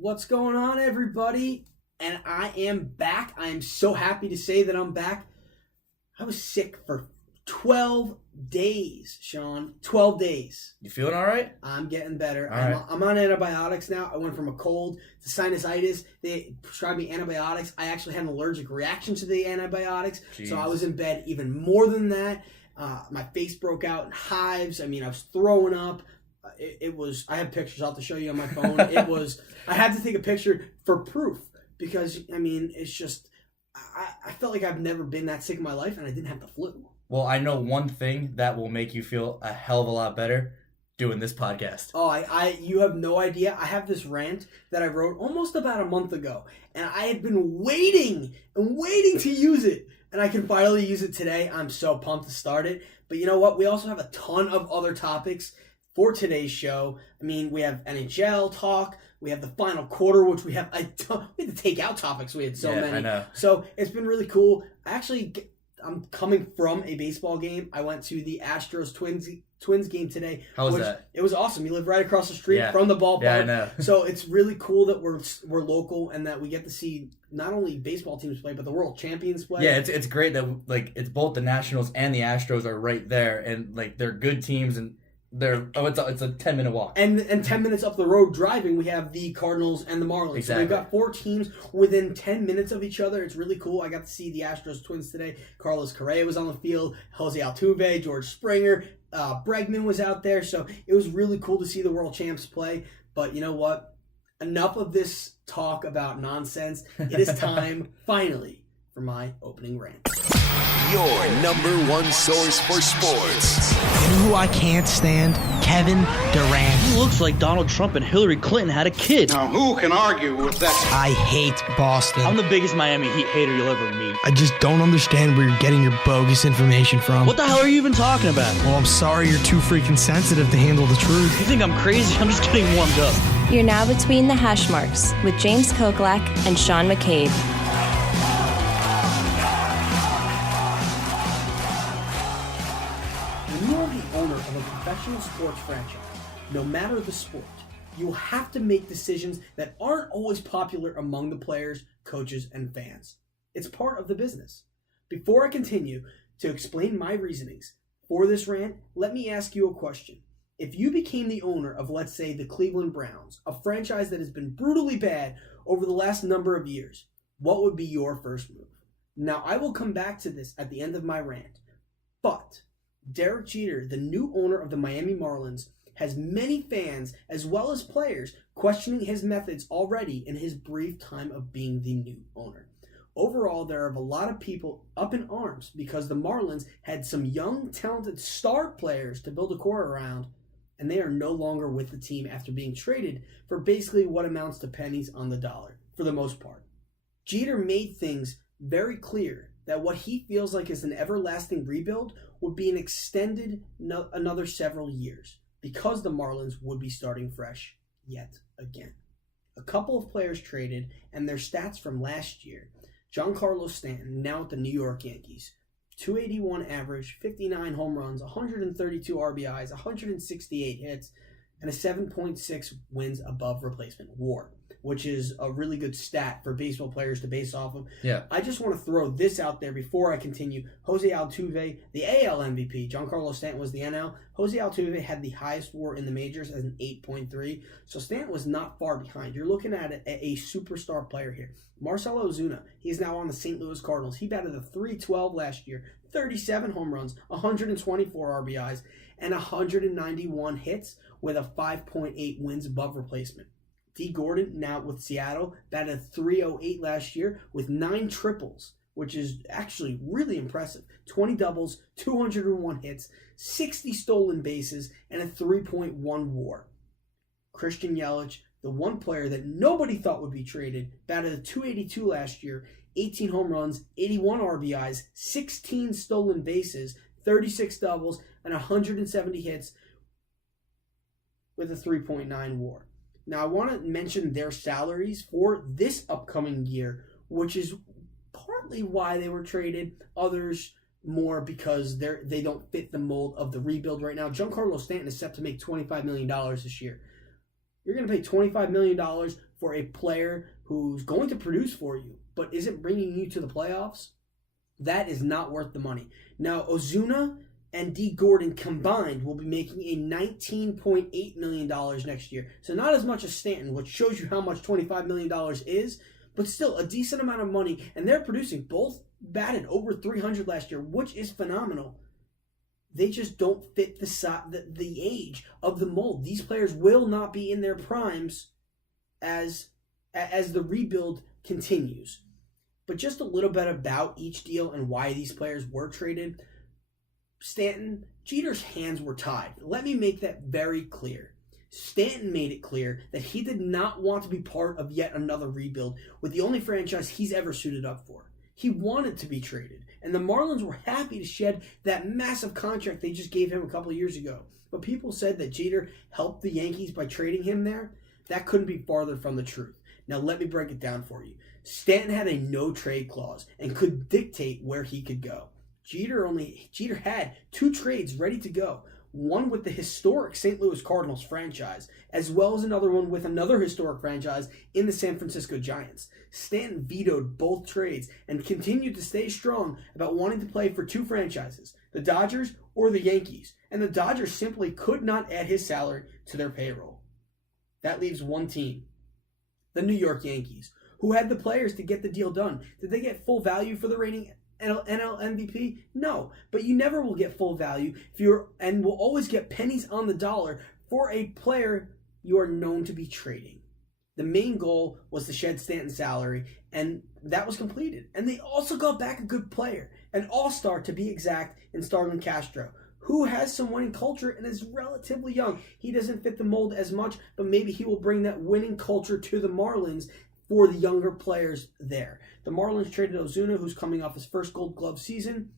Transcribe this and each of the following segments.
What's going on, everybody? And I am back. I am so happy to say that I'm back. I was sick for 12 days, Sean. 12 days. You feeling all right? I'm getting better. All right. I'm on antibiotics now. I went from a cold to sinusitis. They prescribed me antibiotics. I actually had an allergic reaction to the antibiotics. Jeez. So I was in bed even more than that. My face broke out in hives. I mean, I was throwing up. It was. I have pictures. I'll have to show you on my phone. I had to take a picture for proof because, I mean, it's just, I felt like I've never been that sick in my life and I didn't have the flu. Well, I know one thing that will make you feel a hell of a lot better: doing this podcast. Oh, you have no idea. I have this rant that I wrote almost about a month ago, and I had been waiting to use it, and I can finally use it today. I'm so pumped to start it. But you know what? We also have a ton of other topics for today's show. I mean, we have NHL talk. We have the final quarter, which we have we had to take out topics. We had so many. I know. So it's been really cool. I'm coming from a baseball game. I went to the Astros Twins game today. How was that? It was awesome. You live right across the street from the ballpark. Yeah, I know. So it's really cool that we're local and that we get to see not only baseball teams play, but the world champions play. Yeah, it's great that it's both the Nationals and the Astros are right there, and they're good teams, and it's a 10-minute walk. And 10 minutes up the road driving, we have the Cardinals and the Marlins. Exactly. So we've got 4 teams within 10 minutes of each other. It's really cool. I got to see the Astros Twins today. Carlos Correa was on the field. Jose Altuve, George Springer, Bregman was out there. So it was really cool to see the world champs play. But you know what? Enough of this talk about nonsense. It is time, finally, for my opening rant. Your number one source for sports. You know who I can't stand? Kevin Durant. He looks like Donald Trump and Hillary Clinton had a kid. Now, who can argue with that? I hate Boston. I'm the biggest Miami Heat hater you'll ever meet. I just don't understand where you're getting your bogus information from. What the hell are you even talking about? Well, I'm sorry you're too freaking sensitive to handle the truth. You think I'm crazy? I'm just getting warmed up. You're now between the hash marks with James Koklak and Sean McCabe. When you are the owner of a professional sports franchise, no matter the sport, you will have to make decisions that aren't always popular among the players, coaches, and fans. It's part of the business. Before I continue to explain my reasonings for this rant, let me ask you a question. If you became the owner of, let's say, the Cleveland Browns, a franchise that has been brutally bad over the last number of years, what would be your first move? Now, I will come back to this at the end of my rant, but Derek Jeter, the new owner of the Miami Marlins, has many fans as well as players questioning his methods already in his brief time of being the new owner. Overall, there are a lot of people up in arms because the Marlins had some young, talented star players to build a core around, and they are no longer with the team after being traded for basically what amounts to pennies on the dollar, for the most part. Jeter made things very clear that what he feels like is an everlasting rebuild would be an extended another several years because the Marlins would be starting fresh yet again. A couple of players traded, and their stats from last year. Giancarlo Stanton, now at the New York Yankees, 281 average, 59 home runs, 132 RBIs, 168 hits, and a 7.6 wins above replacement WAR, which is a really good stat for baseball players to base off of. Yeah. I just want to throw this out there before I continue. Jose Altuve, the AL MVP. Giancarlo Stanton was the NL. Jose Altuve had the highest WAR in the majors as an 8.3. So Stanton was not far behind. You're looking at a superstar player here. Marcell Ozuna, he's now on the St. Louis Cardinals. He batted a .312 last year, 37 home runs, 124 RBIs, and 191 hits with a 5.8 wins above replacement. D. Gordon, now with Seattle, batted a .308 last year with 9 triples, which is actually really impressive. 20 doubles, 201 hits, 60 stolen bases, and a 3.1 WAR. Christian Yelich, the one player that nobody thought would be traded, batted a .282 last year, 18 home runs, 81 RBIs, 16 stolen bases, 36 doubles, and 170 hits with a 3.9 WAR. Now, I want to mention their salaries for this upcoming year, which is partly why they were traded. Others more because they don't fit the mold of the rebuild right now. Giancarlo Stanton is set to make $25 million this year. You're going to pay $25 million for a player who's going to produce for you, but isn't bringing you to the playoffs, that is not worth the money. Now, Ozuna and D. Gordon combined will be making a $19.8 million next year. So not as much as Stanton, which shows you how much $25 million is, but still a decent amount of money. And they're producing. Both batted over 300 last year, which is phenomenal. They just don't fit the age of the mold. These players will not be in their primes as the rebuild continues. But just a little bit about each deal and why these players were traded. Stanton, Jeter's hands were tied. Let me make that very clear. Stanton made it clear that he did not want to be part of yet another rebuild with the only franchise he's ever suited up for. He wanted to be traded, and the Marlins were happy to shed that massive contract they just gave him a couple of years ago. But people said that Jeter helped the Yankees by trading him there. That couldn't be farther from the truth. Now let me break it down for you. Stanton had a no-trade clause and could dictate where he could go. Jeter had 2 trades ready to go. One with the historic St. Louis Cardinals franchise, as well as another one with another historic franchise in the San Francisco Giants. Stanton vetoed both trades and continued to stay strong about wanting to play for 2 franchises, the Dodgers or the Yankees, and the Dodgers simply could not add his salary to their payroll. That leaves one team, the New York Yankees, who had the players to get the deal done. Did they get full value for the reigning NL MVP? No, but you never will get full value and will always get pennies on the dollar for a player you are known to be trading. The main goal was to shed Stanton's salary, and that was completed. And they also got back a good player, an all-star to be exact, in Starlin Castro, who has some winning culture and is relatively young. He doesn't fit the mold as much, but maybe he will bring that winning culture to the Marlins for the younger players there. The Marlins traded Ozuna, who's coming off his first Gold Glove season.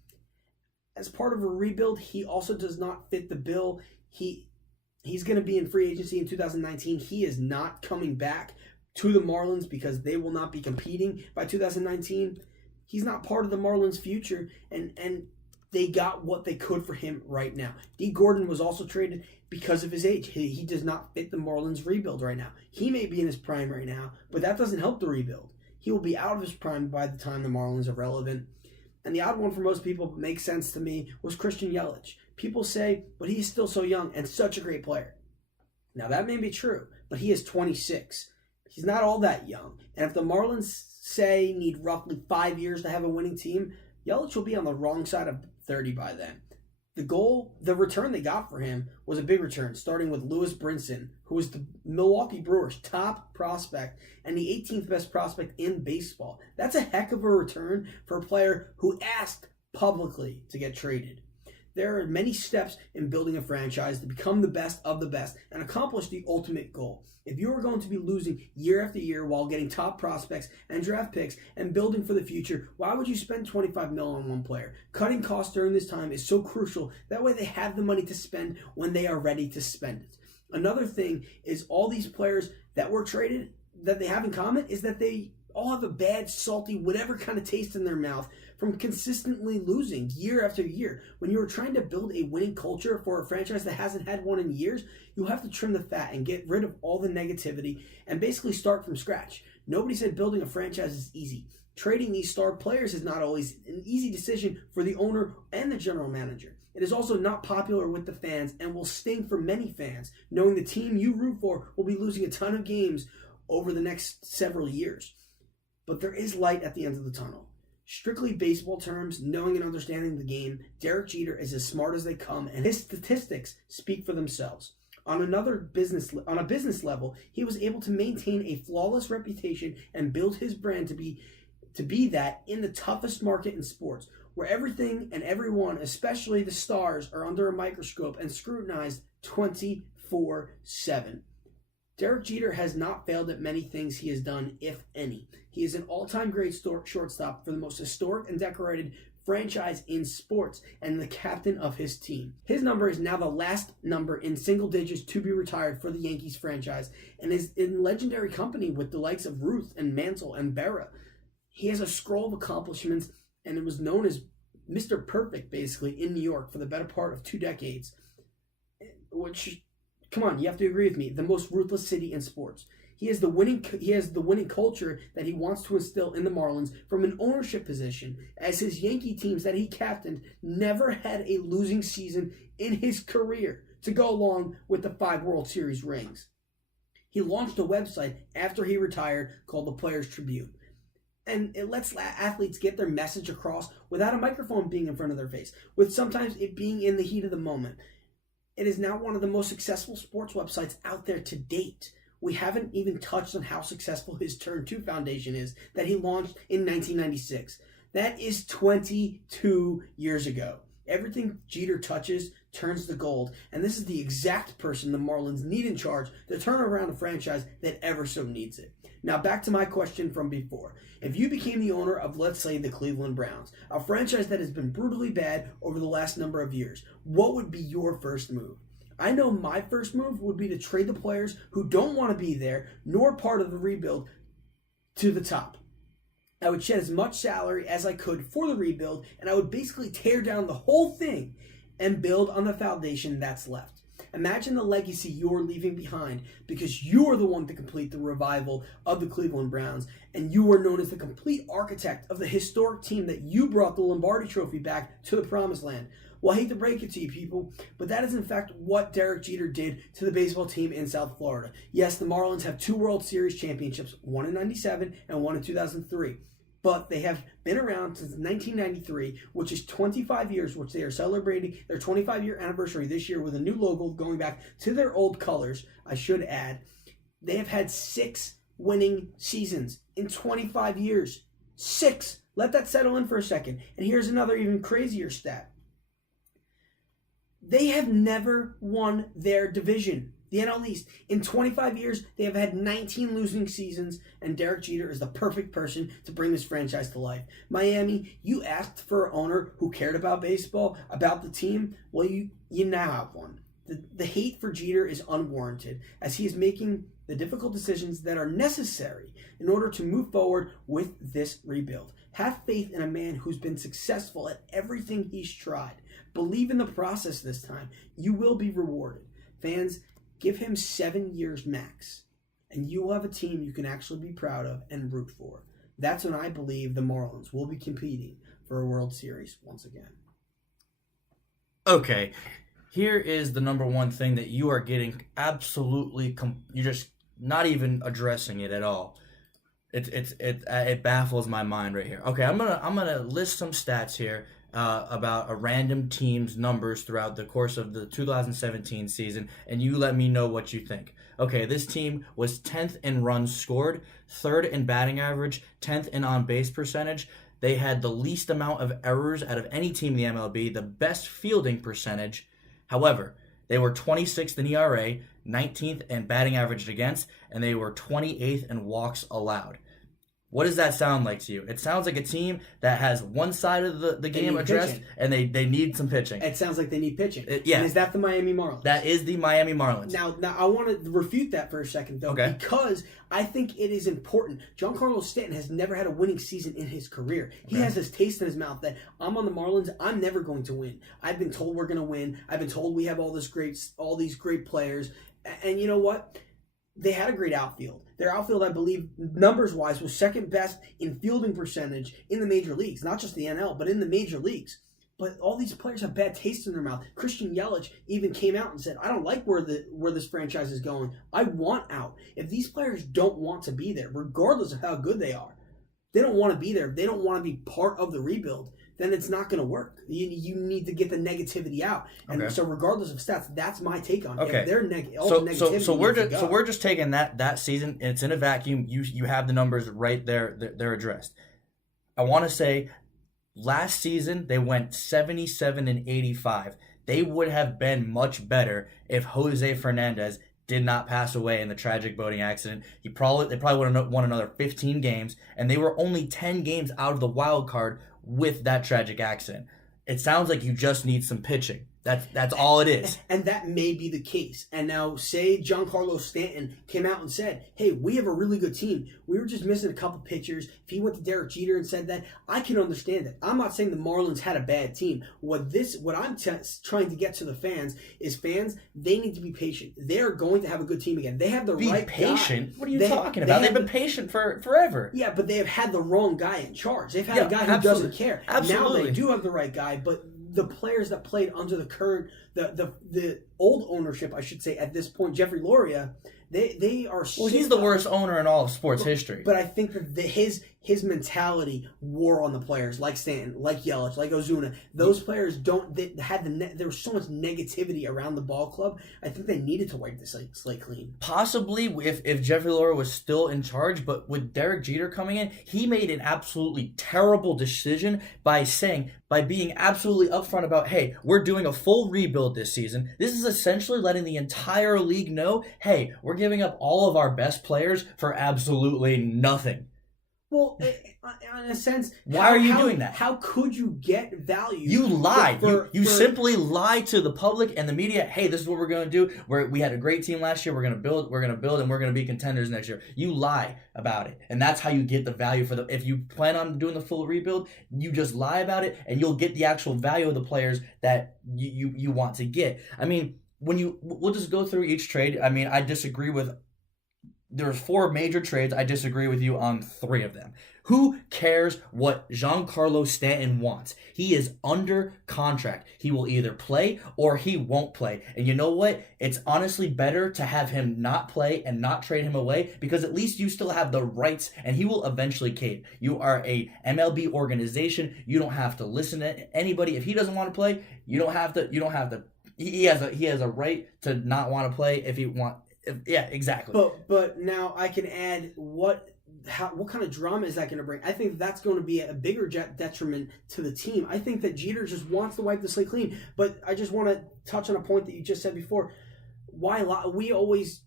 As part of a rebuild, he also does not fit the bill. He's going to be in free agency in 2019. He is not coming back to the Marlins because they will not be competing by 2019. He's not part of the Marlins' future, and they got what they could for him right now. D. Gordon was also traded because of his age. He does not fit the Marlins rebuild right now. He may be in his prime right now, but that doesn't help the rebuild. He will be out of his prime by the time the Marlins are relevant. And the odd one for most people, but makes sense to me, was Christian Yelich. People say, but he's still so young and such a great player. Now that may be true, but he is 26. He's not all that young. And if the Marlins say need roughly 5 years to have a winning team, Yelich will be on the wrong side of 30 by then. The return they got for him was a big return, starting with Lewis Brinson, who was the Milwaukee Brewers' top prospect and the 18th best prospect in baseball. That's a heck of a return for a player who asked publicly to get traded. There are many steps in building a franchise to become the best of the best and accomplish the ultimate goal. If you are going to be losing year after year while getting top prospects and draft picks and building for the future, why would you spend $25 million on one player? Cutting costs during this time is so crucial. That way they have the money to spend when they are ready to spend it. Another thing is all these players that were traded, that they have in common is that they all have a bad, salty, whatever kind of taste in their mouth from consistently losing year after year. When you're trying to build a winning culture for a franchise that hasn't had one in years, you have to trim the fat and get rid of all the negativity and basically start from scratch. Nobody said building a franchise is easy. Trading these star players is not always an easy decision for the owner and the general manager. It is also not popular with the fans and will sting for many fans, knowing the team you root for will be losing a ton of games over the next several years. But there is light at the end of the tunnel. Strictly baseball terms, knowing and understanding the game, Derek Jeter is as smart as they come, and his statistics speak for themselves. On a business level, he was able to maintain a flawless reputation and build his brand to be that in the toughest market in sports, where everything and everyone, especially the stars, are under a microscope and scrutinized 24/7. Derek Jeter has not failed at many things he has done, if any. He is an all-time great shortstop for the most historic and decorated franchise in sports and the captain of his team. His number is now the last number in single digits to be retired for the Yankees franchise and is in legendary company with the likes of Ruth and Mantle and Berra. He has a scroll of accomplishments and it was known as Mr. Perfect, basically, in New York for the better part of 2 decades, which... Come on, you have to agree with me. The most ruthless city in sports. He has the winning culture that he wants to instill in the Marlins from an ownership position, as his Yankee teams that he captained never had a losing season in his career to go along with the 5 World Series rings. He launched a website after he retired called the Players Tribune. And it lets athletes get their message across without a microphone being in front of their face, with sometimes it being in the heat of the moment. It is now one of the most successful sports websites out there to date. We haven't even touched on how successful his Turn 2 Foundation is that he launched in 1996. That is 22 years ago. Everything Jeter touches turns to gold, and this is the exact person the Marlins need in charge to turn around a franchise that ever so needs it. Now back to my question from before. If you became the owner of, let's say, the Cleveland Browns, a franchise that has been brutally bad over the last number of years, what would be your first move? I know my first move would be to trade the players who don't want to be there, nor part of the rebuild, to the top. I would shed as much salary as I could for the rebuild, and I would basically tear down the whole thing and build on the foundation that's left. Imagine the legacy you're leaving behind, because you are the one to complete the revival of the Cleveland Browns, and you are known as the complete architect of the historic team that you brought the Lombardi Trophy back to the Promised Land. Well, I hate to break it to you people, but that is in fact what Derek Jeter did to the baseball team in South Florida. Yes, the Marlins have 2 World Series championships, one in 97 and one in 2003. But they have been around since 1993, which is 25 years, which they are celebrating their 25-year anniversary this year with a new logo going back to their old colors, I should add. They have had 6 winning seasons in 25 years. 6! Let that settle in for a second. And here's another even crazier stat. They have never won their division, the NL East. In 25 years, they have had 19 losing seasons, and Derek Jeter is the perfect person to bring this franchise to life. Miami, you asked for an owner who cared about baseball, about the team. Well, you now have one. The hate for Jeter is unwarranted, as he is making the difficult decisions that are necessary in order to move forward with this rebuild. Have faith in a man who's been successful at everything he's tried. Believe in the process this time. You will be rewarded. Fans, give him 7 years max, and you will have a team you can actually be proud of and root for. That's when I believe the Marlins will be competing for a World Series once again. Okay, here is the number one thing that you are getting absolutely. You're just not even addressing it at all. It baffles my mind right here. Okay, I'm gonna list some stats here about a random team's numbers throughout the course of the 2017 season, and you let me know what you think. Okay, this team was 10th in runs scored, 3rd in batting average, 10th in on-base percentage. They had the least amount of errors out of any team in the MLB, the best fielding percentage. However, they were 26th in ERA, 19th in batting average against, and they were 28th in walks allowed. What does that sound like to you? It sounds like a team that has one side of the game addressed, pitching. And they need some pitching. It sounds like they need pitching. Yeah. And is that the Miami Marlins? That is the Miami Marlins. Now I want to refute that for a second, though, okay, because I think it is important. Giancarlo Stanton has never had a winning season in his career. He has this taste in his mouth that I'm on the Marlins, I'm never going to win. I've been told we're going to win. I've been told we have all these great players. And you know what? They had a great outfield. Their outfield, I believe, numbers-wise, was second best in fielding percentage in the major leagues. Not just the NL, but in the major leagues. But all these players have bad taste in their mouth. Christian Yelich even came out and said, I don't like where this franchise is going. I want out. If these players don't want to be there, regardless of how good they are, they don't want to be there, they don't want to be part of the rebuild, then it's not going to work. You need to get the negativity out. And so regardless of stats, that's my take on it. Okay. If they're negativity, so we're just taking that season, and it's in a vacuum. You have the numbers right there. They're addressed. I want to say last season they went 77-85. They would have been much better if Jose Fernandez did not pass away in the tragic boating accident. They probably would have won another 15 games, and they were only 10 games out of the wild card with that tragic accident. It sounds like you just need some pitching. That's all it is. And that may be the case. And now, say Giancarlo Stanton came out and said, hey, we have a really good team. We were just missing a couple pitchers. If he went to Derek Jeter and said that, I can understand that. I'm not saying the Marlins had a bad team. What I'm trying to get to the fans is they need to be patient. They're going to have a good team again. They have the right guy. Be patient? What are you talking about? They've been patient for forever. Yeah, but they have had the wrong guy in charge. They've had a guy who doesn't care. Absolutely. Now they do have the right guy, but the players that played under the current, the old ownership, I should say, at this point, Jeffrey Loria, they are. Well, he's the worst owner in all of sports history. But I think that his mentality wore on the players, like Stanton, like Yelich, like Ozuna. Those players there was so much negativity around the ball club. I think they needed to wipe the slate clean. Possibly if Jeffrey Loria was still in charge, but with Derek Jeter coming in, he made an absolutely terrible decision by being absolutely upfront about, hey, we're doing a full rebuild this season. This is essentially letting the entire league know, hey, we're giving up all of our best players for absolutely nothing. Well, in a sense, why are you doing that? How could you get value? You lied. You simply lied to the public and the media. Hey, this is what we're going to do. We had a great team last year. We're going to build, and we're going to be contenders next year. You lie about it, and that's how you get the value for if you plan on doing the full rebuild, you just lie about it, and you'll get the actual value of the players that you want to get. I mean, we'll just go through each trade. I mean, I disagree with. There's 4 major trades. I disagree with you on 3 of them. Who cares what Giancarlo Stanton wants? He is under contract. He will either play or he won't play. And you know what? It's honestly better to have him not play and not trade him away, because at least you still have the rights, and he will eventually cave. You are a MLB organization. You don't have to listen to anybody. If he doesn't want to play, you don't have to. He has a right to not want to play if he want. Yeah, exactly. But now I can add what kind of drama is that going to bring? I think that's going to be a bigger detriment to the team. I think that Jeter just wants to wipe the slate clean. But I just want to touch on a point that you just said before. Why we always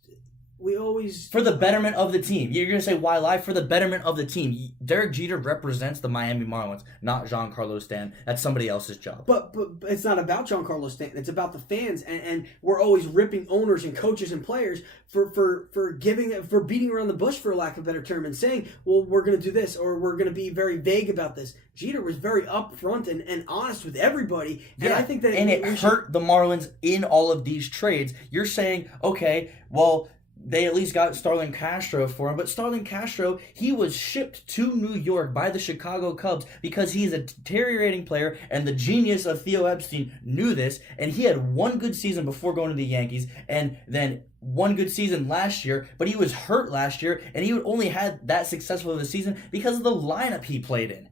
for the betterment of the team. You're going to say why lie? For the betterment of the team. Derek Jeter represents the Miami Marlins, not Giancarlo Stanton. That's somebody else's job. But it's not about Giancarlo Stanton. It's about the fans, and we're always ripping owners and coaches and players for beating around the bush, for lack of a better term, and saying, well, we're going to do this, or we're going to be very vague about this. Jeter was very upfront and honest with everybody, and I think that it hurt the Marlins in all of these trades. You're saying, okay, well, they at least got Starlin Castro for him, but Starlin Castro, he was shipped to New York by the Chicago Cubs because he's a deteriorating player, and the genius of Theo Epstein knew this, and he had one good season before going to the Yankees, and then one good season last year, but he was hurt last year, and he only had that successful of a season because of the lineup he played in.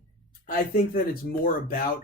I think that it's more about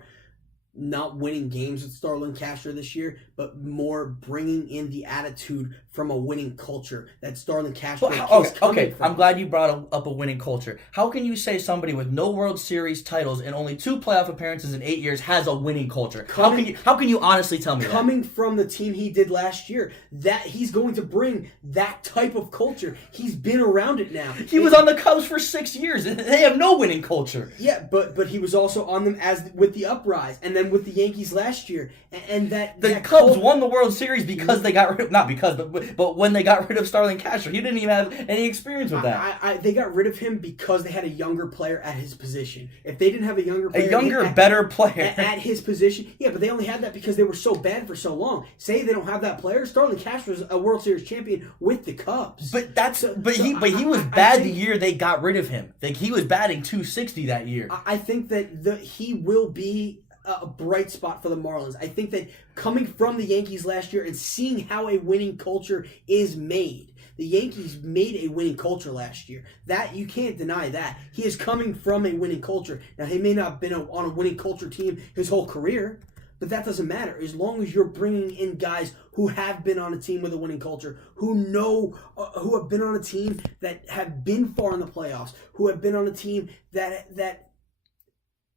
not winning games with Starlin Castro this year, but more bringing in the attitude from a winning culture that Starlin Castro is coming from. I'm glad you brought up a winning culture. How can you say somebody with no World Series titles and only 2 playoff appearances in 8 years has a winning culture? How can you honestly tell me that? Coming from the team he did last year, that he's going to bring that type of culture. He's been around it now. He was on the Cubs for 6 years. They have no winning culture. Yeah, but he was also on them as with the uprise, and then with the Yankees last year, and the Cubs won the World Series because they got rid of, but when they got rid of Starlin Castro, he didn't even have any experience with that. They got rid of him because they had a younger player at his position. If they didn't have a younger player, better player at his position, yeah, but they only had that because they were so bad for so long. Say they don't have that player, Starlin Castro is a World Series champion with the Cubs. He was bad the year they got rid of him. Like, he was batting .260 that year. I think that he will be a bright spot for the Marlins. I think that coming from the Yankees last year and seeing how a winning culture is made. The Yankees made a winning culture last year. That you can't deny that. He is coming from a winning culture. Now, he may not have been on a winning culture team his whole career, but that doesn't matter. As long as you're bringing in guys who have been on a team with a winning culture, who have been on a team that have been far in the playoffs, who have been on a team that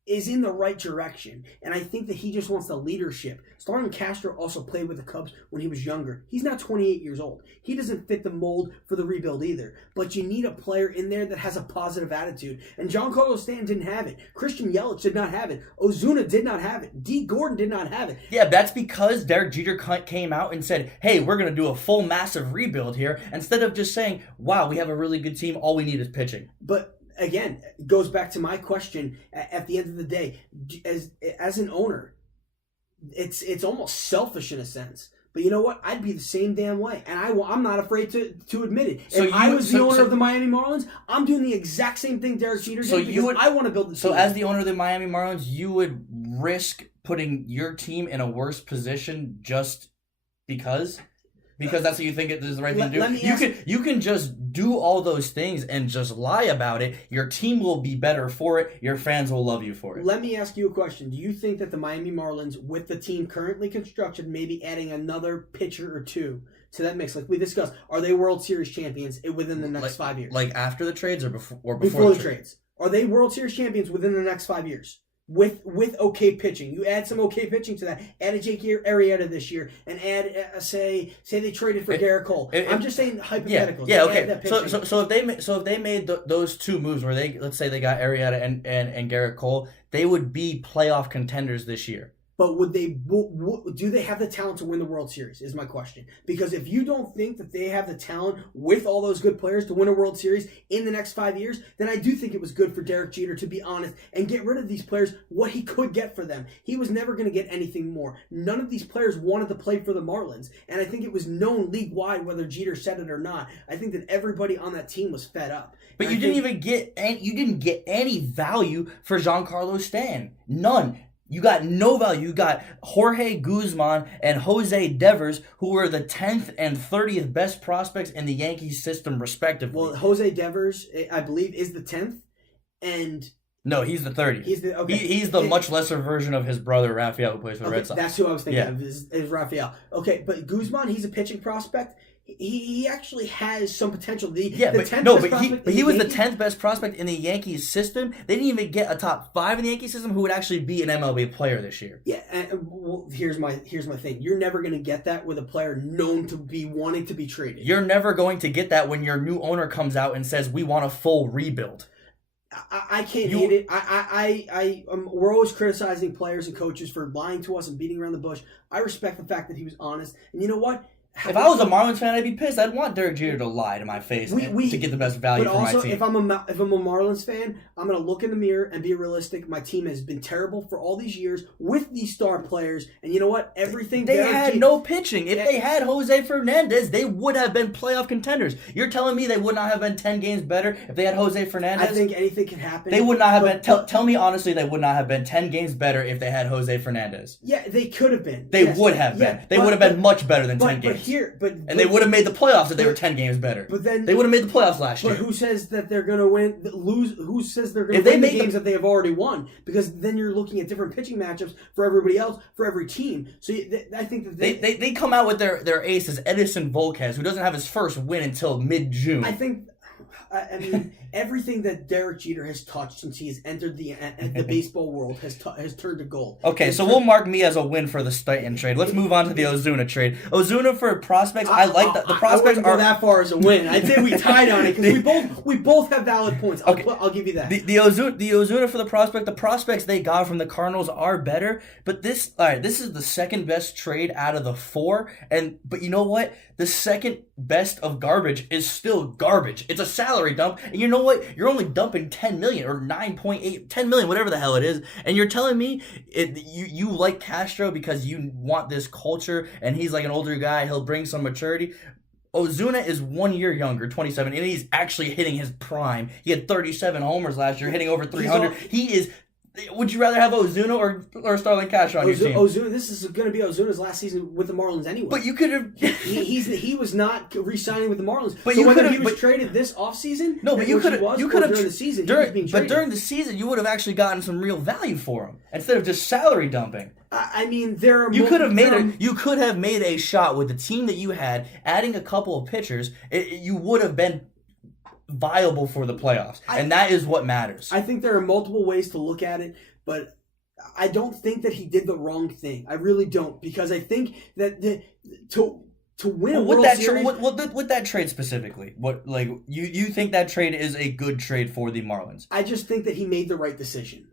is in the right direction, and I think that he just wants the leadership. Starlin Castro also played with the Cubs when he was younger. He's now 28 years old. He doesn't fit the mold for the rebuild either, but you need a player in there that has a positive attitude, and Giancarlo Stanton didn't have it. Christian Yelich did not have it. Ozuna did not have it. D. Gordon did not have it. Yeah, that's because Derek Jeter came out and said, hey, we're going to do a full massive rebuild here, instead of just saying, wow, we have a really good team, all we need is pitching. But again, it goes back to my question at the end of the day. As an owner, it's almost selfish in a sense. But you know what? I'd be the same damn way. And I'm not afraid to admit it. If I was the owner of the Miami Marlins, I'm doing the exact same thing Derek Jeter did because I want to build the team. So as the owner of the Miami Marlins, you would risk putting your team in a worse position just because? Because that's what you think is the right thing to do. You can just do all those things and just lie about it. Your team will be better for it. Your fans will love you for it. Let me ask you a question. Do you think that the Miami Marlins, with the team currently constructed, maybe adding another pitcher or two to that mix, like we discussed, are they World Series champions within the next 5 years? Like after the trades or before the trades? Are they World Series champions within the next 5 years? With okay pitching, you add some okay pitching to that. Add a Jake Arrieta this year, and add say they traded for Garrett Cole. I'm just saying hypotheticals. Yeah, okay. So if they made those two moves where let's say they got Arrieta and Garrett Cole, they would be playoff contenders this year. But do they have the talent to win the World Series is my question. Because if you don't think that they have the talent with all those good players to win a World Series in the next 5 years, then I do think it was good for Derek Jeter to be honest and get rid of these players what he could get for them. He was never going to get anything more. None of these players wanted to play for the Marlins. And I think it was known league-wide whether Jeter said it or not. I think that everybody on that team was fed up. But you didn't get any value for Giancarlo Stanton. None. You got no value. You got Jorge Guzman and Jose Devers, who were the 10th and 30th best prospects in the Yankees system, respectively. Well, Jose Devers, I believe, is the 10th, and... No, he's the 30th. He's the much lesser version of his brother, Rafael, who plays for the Red Sox. That's who I was thinking of, is Rafael. Okay, but Guzman, he's a pitching prospect. He actually has some potential. But he was the 10th best prospect in the Yankees system. They didn't even get a top 5 in the Yankees system who would actually be an MLB player this year. Yeah, here's my thing. You're never going to get that with a player known to be wanting to be traded. You're never going to get that when your new owner comes out and says, we want a full rebuild. I can't hate it. We're always criticizing players and coaches for lying to us and beating around the bush. I respect the fact that he was honest. And you know what? If I was a Marlins fan, I'd be pissed. I'd want Derek Jeter to lie to my face to get the best value for my team. But also, if I'm a Marlins fan, I'm going to look in the mirror and be realistic. My team has been terrible for all these years with these star players. And you know what? They had no pitching. If they had Jose Fernandez, they would have been playoff contenders. You're telling me they would not have been 10 games better if they had Jose Fernandez? I think anything can happen. They would not have been. Tell me honestly, they would not have been 10 games better if they had Jose Fernandez. Yeah, they could have been. They would have been. They would have been much better than 10 games. And they would have made the playoffs if they were 10 games better. But then they would have made the playoffs last year. But who says that they're going to lose? Who says they're going to win the games that they have already won? Because then you're looking at different pitching matchups for everybody else, for every team. So I think that they come out with their aces, Edison Volquez, who doesn't have his first win until mid-June. I mean, everything that Derek Jeter has touched since he has entered the baseball world has turned to gold. Okay, so we'll mark me as a win for the Stanton trade. Let's move on to the Ozuna trade. Ozuna for prospects, I like that. The prospects I wouldn't go that far as a win. I'd say we tied on it because we both have valid points. I'll give you that. The Ozuna for the prospects they got from the Cardinals are better, but this is the second best trade out of the 4. But you know what? The second best of garbage is still garbage. It's a salary dump, and you know what? You're only dumping $10 million or 9.8, $10 million, whatever the hell it is, and you're telling me you like Castro because you want this culture, and he's like an older guy. He'll bring some maturity. Ozuna is 1 year younger, 27, and he's actually hitting his prime. He had 37 homers last year, hitting over 300. Would you rather have Ozuna or Starlin Castro on your team? Ozuna, this is going to be Ozuna's last season with the Marlins anyway. But you could have... he was not re-signing with the Marlins. But so whether he was traded this offseason... No, but you could have... During the season, he was being traded. But during the season, you would have actually gotten some real value for him instead of just salary dumping. I mean, there are... You could have made a shot with the team that you had, adding a couple of pitchers. You would have been viable for the playoffs, and that is what matters. I think there are multiple ways to look at it, but I don't think that he did the wrong thing. I really don't, because I think that to win a World Series... with that trade specifically, you think that trade is a good trade for the Marlins? I just think that he made the right decision.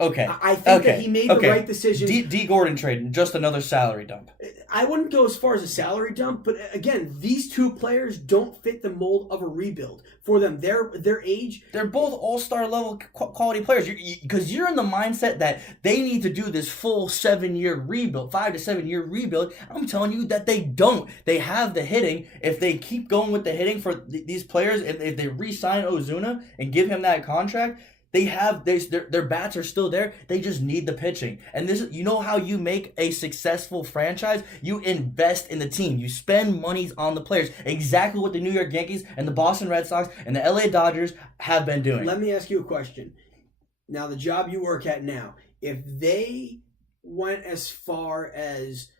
Okay. I think that he made the right decision. D. Gordon trade, just another salary dump. I wouldn't go as far as a salary dump, but again, these two players don't fit the mold of a rebuild. For them, their age... They're both all-star level quality players. Because you're in the mindset that they need to do this full 7-year rebuild, 5 to 7 year rebuild. I'm telling you that they don't. They have the hitting. If they keep going with the hitting for these players, if they re-sign Ozuna and give him that contract... Their bats are still there. They just need the pitching. And you know how you make a successful franchise? You invest in the team. You spend monies on the players. Exactly what the New York Yankees and the Boston Red Sox and the LA Dodgers have been doing. Let me ask you a question. Now, the job you work at now, if they went as far as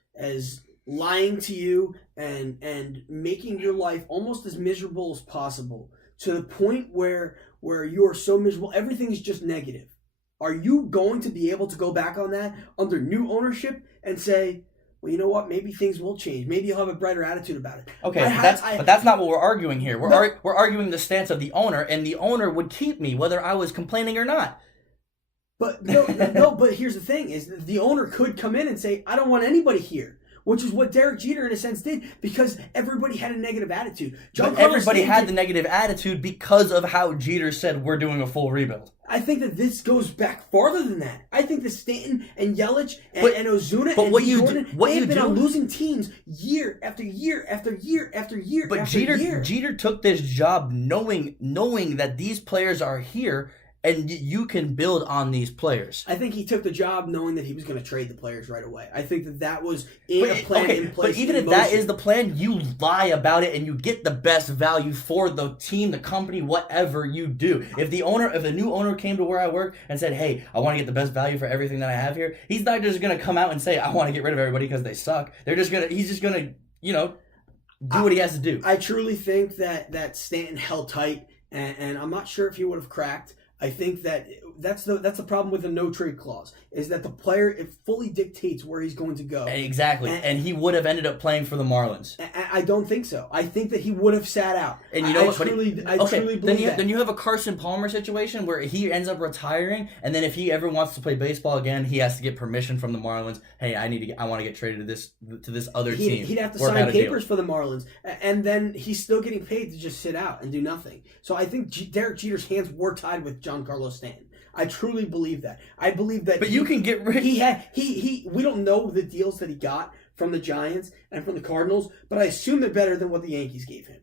lying to you and making your life almost as miserable as possible, to the point where you are so miserable, everything is just negative. Are you going to be able to go back on that under new ownership and say, well, you know what, maybe things will change. Maybe you'll have a brighter attitude about it. Okay, but that's not what we're arguing here. We're arguing the stance of the owner, and the owner would keep me whether I was complaining or not. But no, but here's the thing, is the owner could come in and say, I don't want anybody here. Which is what Derek Jeter, in a sense, did, because everybody had a negative attitude. Everybody had the negative attitude because of how Jeter said, we're doing a full rebuild. I think that this goes back farther than that. I think that Stanton and Yelich and Ozuna and Gordon, they have been on losing teams year after year after year after year after year. Jeter took this job knowing that these players are here, and you can build on these players. I think he took the job knowing that he was going to trade the players right away. I think that was a plan in place. But even if that is the plan, you lie about it and you get the best value for the team, the company, whatever you do. If the new owner came to where I work and said, hey, I want to get the best value for everything that I have here, he's not just going to come out and say, I want to get rid of everybody because they suck. He's just going to, do what he has to do. I truly think that Stanton held tight, and I'm not sure if he would have cracked. I think that that's the problem with the no trade clause, is that the player, it fully dictates where he's going to go. Exactly, and he would have ended up playing for the Marlins. I don't think so. I think that he would have sat out. And you know what? I truly believe that. Then you have a Carson Palmer situation where he ends up retiring, and then if he ever wants to play baseball again, he has to get permission from the Marlins. Hey, I want to get traded to this other team. He'd have to sign papers for the Marlins, and then he's still getting paid to just sit out and do nothing. So I think Derek Jeter's hands were tied with Giancarlo Stanton. I truly believe that. I believe that. But you can get rid. We don't know the deals that he got from the Giants and from the Cardinals, but I assume they're better than what the Yankees gave him.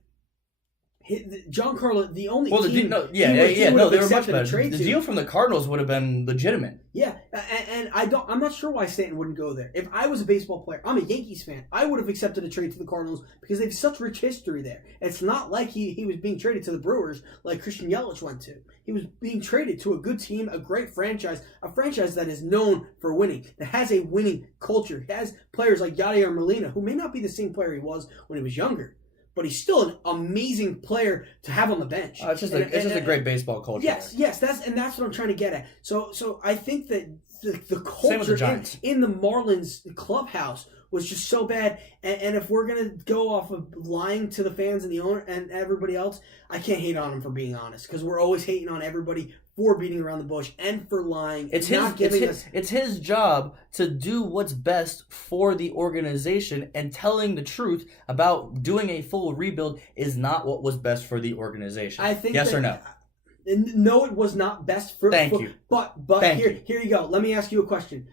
Giancarlo, the only team they were much better. The deal from the Cardinals would have been legitimate. Yeah, and I'm not sure why Stanton wouldn't go there. If I was a baseball player, I'm a Yankees fan, I would have accepted a trade to the Cardinals because they have such rich history there. It's not like he was being traded to the Brewers like Christian Yelich went to. He was being traded to a good team, a great franchise, a franchise that is known for winning, that has a winning culture, has players like Yadier Molina, who may not be the same player he was when he was younger, but he's still an amazing player to have on the bench. It's just a great baseball culture. Yes, that's what I'm trying to get at. So I think that the culture in the Marlins clubhouse was just so bad. And if we're gonna go off of lying to the fans and the owner and everybody else, I can't hate on him for being honest, because we're always hating on everybody for beating around the bush and for lying. It's his job to do what's best for the organization, and telling the truth about doing a full rebuild is not what was best for the organization. I think yes or no? No, it was not best for. Thank you. But here you go. Let me ask you a question.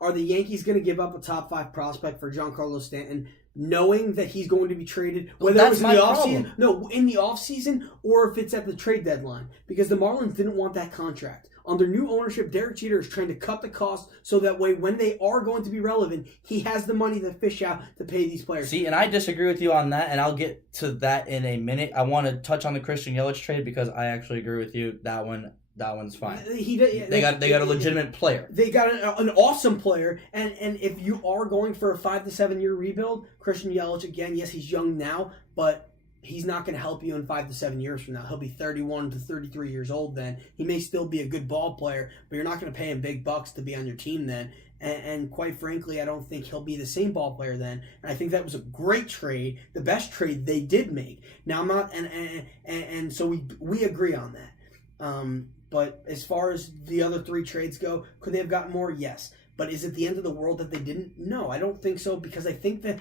Are the Yankees going to give up a top 5 prospect for Giancarlo Stanton, knowing that he's going to be traded, whether it was in the offseason? No, in the offseason, or if it's at the trade deadline? Because the Marlins didn't want that contract. Under new ownership, Derek Jeter is trying to cut the cost so that way when they are going to be relevant, he has the money to fish out to pay these players. See, and I disagree with you on that, and I'll get to that in a minute. I want to touch on the Christian Yelich trade because I actually agree with you. That one's fine. They got a legitimate player. They got an awesome player, and if you are going for a 5 to 7 year rebuild, Christian Yelich, again, yes, he's young now, but he's not going to help you in 5 to 7 years from now. He'll be 31 to 33 years old then. He may still be a good ball player, but you're not going to pay him big bucks to be on your team then. And quite frankly, I don't think he'll be the same ball player then. And I think that was a great trade, the best trade they did make. Now I'm not, and so we agree on that. But as far as the other 3 trades go, could they have gotten more? Yes. But is it the end of the world that they didn't? No, I don't think so, because I think that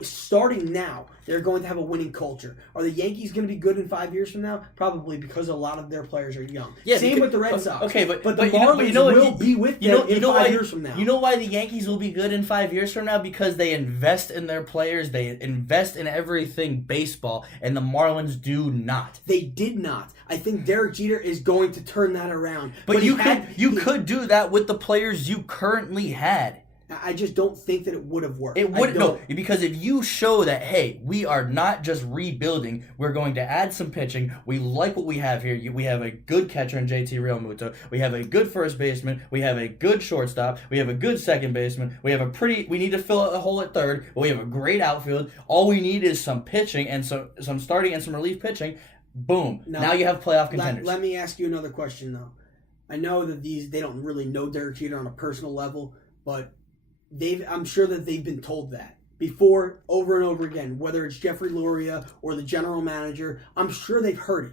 starting now, they're going to have a winning culture. Are the Yankees going to be good in 5 years from now? Probably, because a lot of their players are young. Yeah, Same with the Red Sox. Okay, but the Marlins will be with them in 5 years from now. You know why the Yankees will be good in 5 years from now? Because they invest in their players. They invest in everything baseball, and the Marlins do not. They did not. I think Derek Jeter is going to turn that around. But you could do that with the players you currently had. I just don't think that it would have worked. It would no, because if you show that, hey, we are not just rebuilding, we're going to add some pitching. We like what we have here. We have a good catcher in JT Realmuto. We have a good first baseman. We have a good shortstop. We have a good second baseman. We need to fill a hole at third, but we have a great outfield. All we need is some pitching and some starting and some relief pitching. Boom. Now you have playoff contenders. Let me ask you another question though. I know that they don't really know Derek Jeter on a personal level, but I'm sure that they've been told that before, over and over again, whether it's Jeffrey Luria or the general manager. I'm sure they've heard it.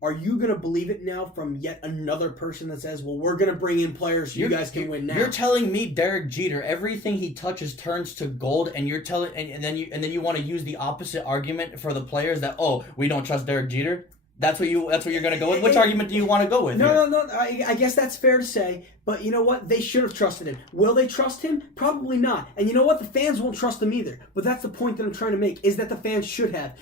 Are you going to believe it now from yet another person that says, well, we're going to bring in players so you guys can win now? You're telling me Derek Jeter, everything he touches turns to gold, and you're telling, and then you want to use the opposite argument for the players that, oh, we don't trust Derek Jeter? That's what you're going to go with? Which argument do you want to go with? No. I guess that's fair to say. But you know what? They should have trusted him. Will they trust him? Probably not. And you know what? The fans won't trust him either. But that's the point that I'm trying to make, is that the fans should have.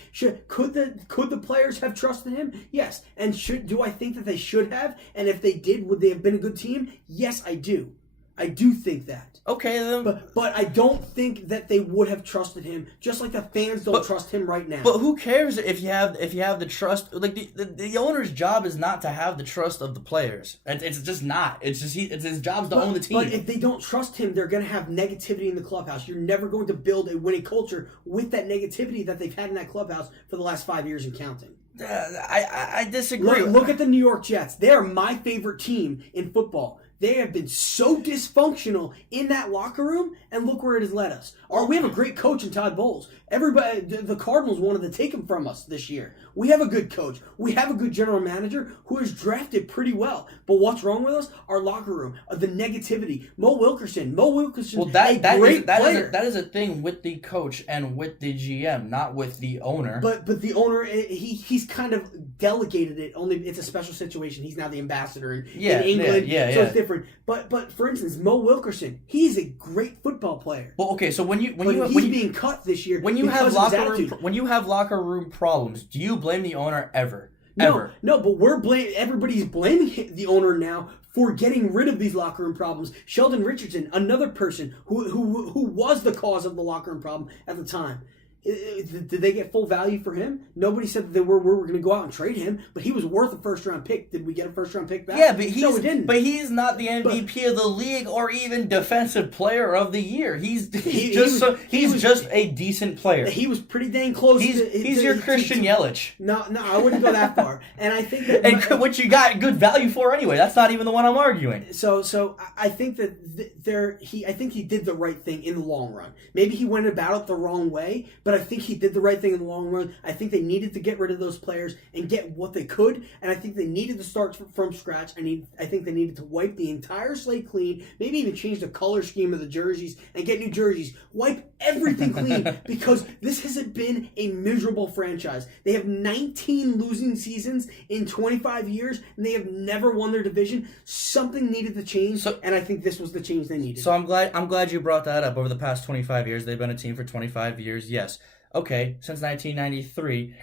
Could the players have trusted him? Yes. And do I think that they should have? And if they did, would they have been a good team? Yes, I do. I do think that. Okay, then. But I don't think that they would have trusted him, just like the fans don't trust him right now. But who cares if you have the trust? Like the owner's job is not to have the trust of the players. It's just not. It's his job to own the team. But if they don't trust him, they're going to have negativity in the clubhouse. You're never going to build a winning culture with that negativity that they've had in that clubhouse for the last 5 years and counting. I disagree. Look at the New York Jets. They are my favorite team in football. They have been so dysfunctional in that locker room, and look where it has led us. We have a great coach in Todd Bowles. Everybody, the Cardinals wanted to take him from us this year. We have a good coach. We have a good general manager who is drafted pretty well. But what's wrong with us? Our locker room, the negativity. Mo Wilkerson. Well, that is a thing with the coach and with the GM, not with the owner. But the owner, he's kind of delegated it. Only it's a special situation. He's now the ambassador in England, so it's different. But for instance, Mo Wilkerson, he's a great football player. Well, okay, so when he's being cut this year. When you have locker room problems, do you blame the owner ever? No, but everybody's blaming the owner now for getting rid of these locker room problems. Sheldon Richardson, another person who was the cause of the locker room problem at the time. Did they get full value for him? Nobody said that we were going to go out and trade him, but he was worth a first-round pick. Did we get a first-round pick back? Yeah, but no, we didn't. But he's not the MVP of the league or even Defensive Player of the Year. He's just a decent player. He was pretty dang close. He's your Christian Yelich. No, I wouldn't go that far. And I think that which you got good value for anyway. That's not even the one I'm arguing. So I think that I think he did the right thing in the long run. Maybe he went about it the wrong way, but I think he did the right thing in the long run. I think they needed to get rid of those players and get what they could, and I think they needed to start from scratch. I think they needed to wipe the entire slate clean, maybe even change the color scheme of the jerseys and get new jerseys. Wipe everything clean, because this hasn't been a miserable franchise. They have 19 losing seasons in 25 years, and they have never won their division. Something needed to change, and I think this was the change they needed. So I'm glad you brought that up. Over the past 25 years, they've been a team for 25 years, yes. Okay, since 1993,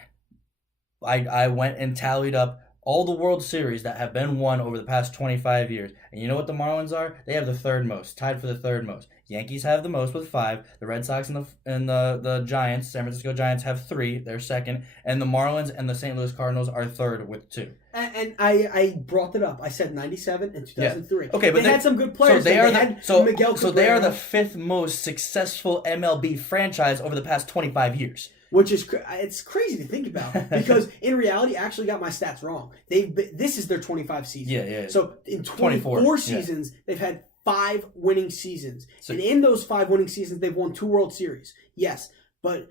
I went and tallied up all the World Series that have been won over the past 25 years. And you know what the Marlins are? They have the third most, tied for the third most. Yankees have the most with 5. The Red Sox and the Giants, San Francisco Giants, have 3. They're second. And the Marlins and the St. Louis Cardinals are third with 2. And I brought it up. I said 97 and 2003. Yeah. Okay, but they had some good players. So they are Miguel so they are the Cabrera, 5th most successful MLB franchise over the past 25 years. which is it's crazy to think about because in reality, I actually got my stats wrong. This is their 25 season. Yeah. So in 24 seasons, they've had 5 winning seasons, and in those 5 winning seasons, they've won 2 World Series. Yes, but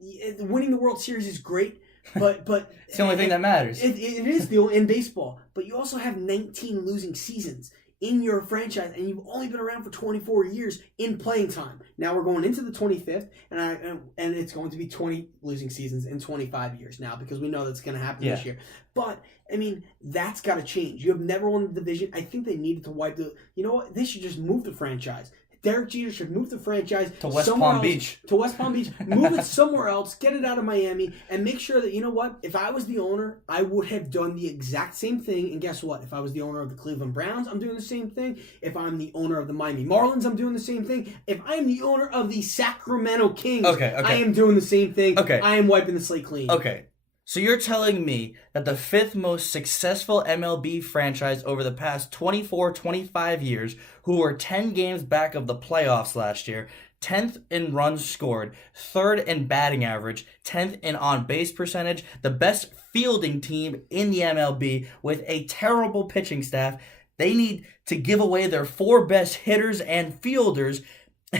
winning the World Series is great. But it's the only thing that matters. It is in baseball. But you also have 19 losing seasons in your franchise, and you've only been around for 24 years in playing time. Now we're going into the 25th, and it's going to be 20 losing seasons in 25 years now because we know that's going to happen this year. But I mean, that's got to change. You have never won the division. I think they needed to wipe the. You know what? They should just move the franchise. Derek Jeter should move the franchise to West Palm Beach. To West Palm Beach. Move it somewhere else. Get it out of Miami. And make sure that, you know what? If I was the owner, I would have done the exact same thing. And guess what? If I was the owner of the Cleveland Browns, I'm doing the same thing. If I'm the owner of the Miami Marlins, I'm doing the same thing. If I'm the owner of the Sacramento Kings, I am doing the same thing. Okay. I am wiping the slate clean. Okay. So you're telling me that the 5th most successful MLB franchise over the past 25 years, who were 10 games back of the playoffs last year, 10th in runs scored, 3rd in batting average, 10th in on-base percentage, the best fielding team in the MLB with a terrible pitching staff, they need to give away their 4 best hitters and fielders,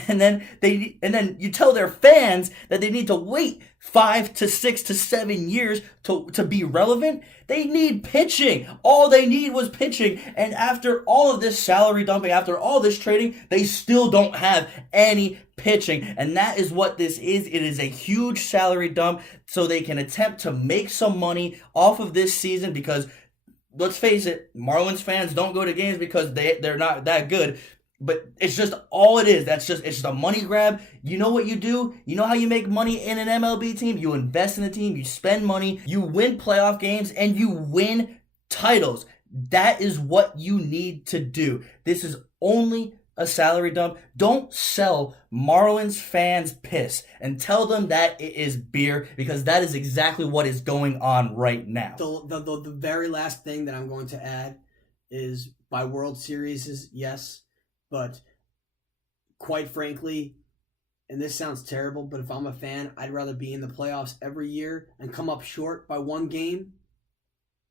and then you tell their fans that they need to wait 5 to 6 to 7 years to be relevant. They need pitching. All they need was pitching. And after all of this salary dumping, after all this trading, they still don't have any pitching. And that is what this is. It is a huge salary dump so they can attempt to make some money off of this season because, let's face it, Marlins fans don't go to games because they're not that good. But it's just all it is. It's just a money grab. You know what you do? You know how you make money in an MLB team? You invest in the team, you spend money, you win playoff games, and you win titles. That is what you need to do. This is only a salary dump. Don't sell Marlins fans piss and tell them that it is beer because that is exactly what is going on right now. The very last thing that I'm going to add is by World Series, yes. But quite frankly, and this sounds terrible, but if I'm a fan, I'd rather be in the playoffs every year and come up short by 1 game